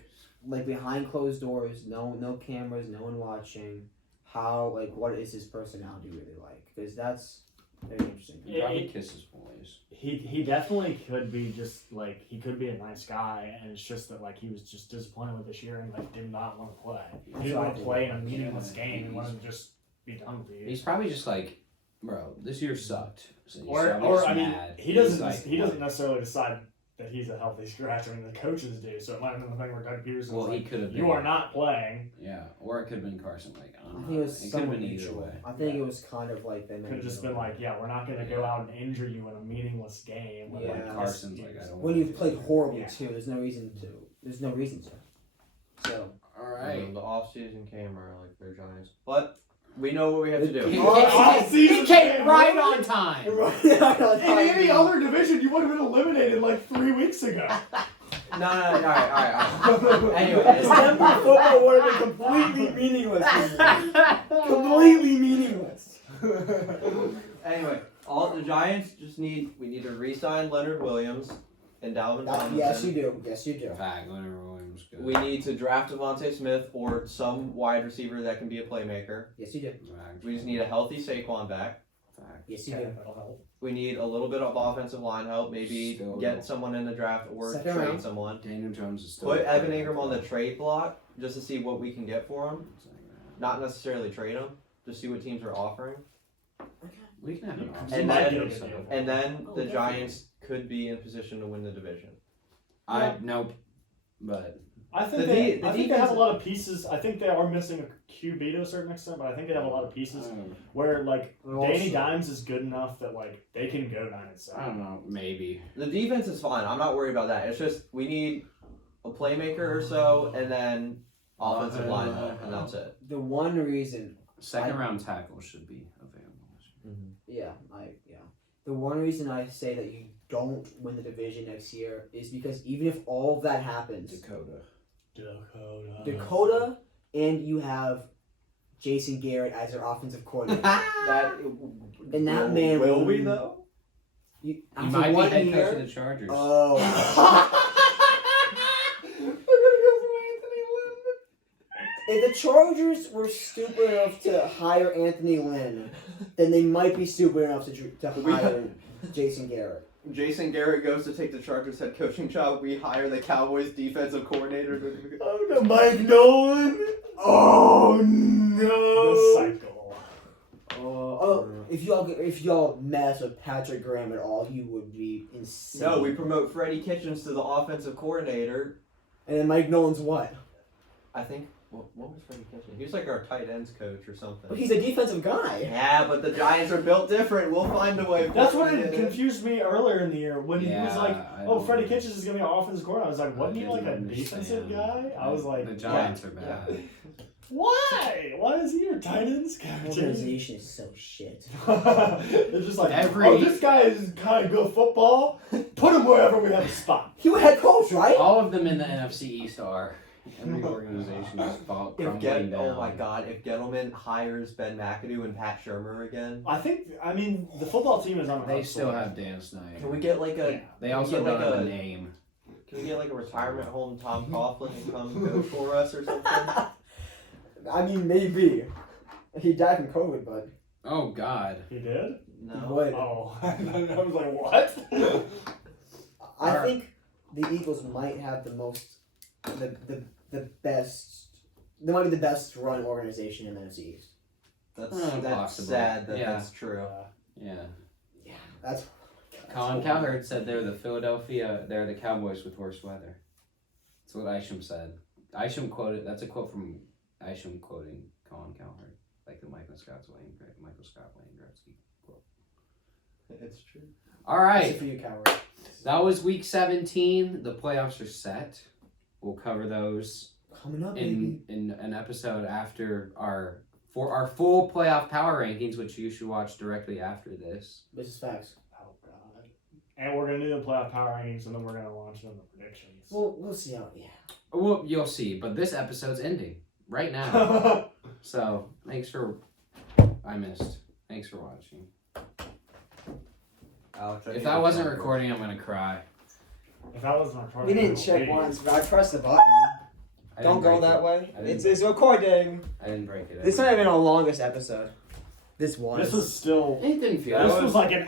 behind closed doors, no cameras, no one watching. How what is his personality really like? Because that's very interesting. He probably kisses boys. He definitely could be just like he could be a nice guy, and it's just that like he was just disappointed with this year and like did not want to play. He didn't want to play in a meaningless game and wanted to just be done with it. He's probably just like, bro, this year sucked. So or I mean, he doesn't necessarily decide that he's a healthy scratch. I mean, the coaches do. So it might have been the thing where Doug Peterson was he could have. You are not playing. Yeah, or it could have been Carson. Like, I don't know. I think it was could have been either mutual. way. I think it was kind of like they could have just been like, yeah, we're not going to go out and injure you in a meaningless game. Yeah. Like Carson's like, I don't. When you've played horribly too, there's no reason to. So. All right. The off-season camera like they're Giants, but we know what we have to do. He came right on time. In any other division, you would have been eliminated like 3 weeks ago. No, all right. Anyway, December football would have been completely meaningless. Completely meaningless. Anyway, all the Giants we need to re-sign Leonard Williams and Dalvin Tomlinson. Yes, you do. Fact, Leonard Williams. Good. We need to draft Devontae Smith or some wide receiver that can be a playmaker. Yes, you do. We just need a healthy Saquon back. Fact. Yes, you do. We need a little bit of offensive line help. Maybe get someone in the draft or trade someone. Daniel Jones is still. Put Evan Ingram on the trade block just to see what we can get for him. Not necessarily trade him. Just see what teams are offering. We can have an And then the Giants could be in position to win the division. Nope. But I think they have a lot of pieces. I think they are missing a QB to a certain extent, but I think they have a lot of pieces where like Danny Dimes is good enough that like they can go 9-7. I don't know, maybe. The defense is fine. I'm not worried about that. It's just we need a playmaker or so, and then offensive line help, and that's it. The one reason second round tackle should be available. Mm-hmm. Yeah. The one reason I say that you don't win the division next year is because even if all of that happens, Dakota, and you have Jason Garrett as your offensive coordinator. That man will we though? He might be head coach of the Chargers. Oh. If the Chargers were stupid enough to hire Anthony Lynn, then they might be stupid enough to hire Jason Garrett. Jason Garrett goes to take the Chargers head coaching job. We hire the Cowboys defensive coordinator. Oh no, Mike Nolan! Oh no! The cycle. If y'all mess with Patrick Graham at all, he would be insane. No, we promote Freddie Kitchens to the offensive coordinator. And then Mike Nolan's what? I think. What was Freddie Kitchens? He was like our tight ends coach or something. But he's a defensive guy. Yeah, but the Giants are built different. We'll find a way. That's what it confused me earlier in the year when he was like, "Oh, Freddie Kitchens is going to be our offensive coordinator." I was like, "Wasn't he like a defensive guy?" I was like, "The Giants are bad." Yeah. Why? Why is he your tight ends coach? Organization is so shit. It's just like, this guy is kind of good football. Put him wherever we have a spot. He was head coach, right? All of them in the NFC East are. Every organization is crumbling down. Oh my God! If Gettleman hires Ben McAdoo and Pat Shurmur again, I mean, the football team is on the They upswing. still have Dan Snyder. can we get like a? Yeah. They can we also get don't like have a a name. Can we get like a retirement home Tom Coughlin and come coach for us or something? I mean, maybe. He died from COVID, but Oh God. He did? No. What? Oh, I was like, what? I Alright. think the Eagles might have the most, the best. They might be the best run organization in the NFC East. That's Possibly. sad that Yeah. that's true. Yeah. Yeah, that's. Colin Cowherd said they're the Cowboys with worse weather. That's what Isham said. Isham quoted, that's a quote from Isham quoting Colin Cowherd. Like the Michael Scott Wayne Gretzky quote. It's true. All That's right. it for you, Coward. That was week 17. The playoffs are set. We'll cover those Coming up, baby. in an episode after our full playoff power rankings, which you should watch directly after this. This is facts. Oh, God. And we're going to do the playoff power rankings, and then we're going to launch them the predictions. We'll see how. Yeah. Well, you'll see, but this episode's ending right now. So, thanks for watching. Alex, If that wasn't recording, I'm gonna cry. If that wasn't recording, We didn't it check would be. once, but I pressed the button. I Don't didn't go break that it. way. I didn't It's recording. I didn't break it. This might have been our longest episode. This was. This was still. It didn't feel. This It was like an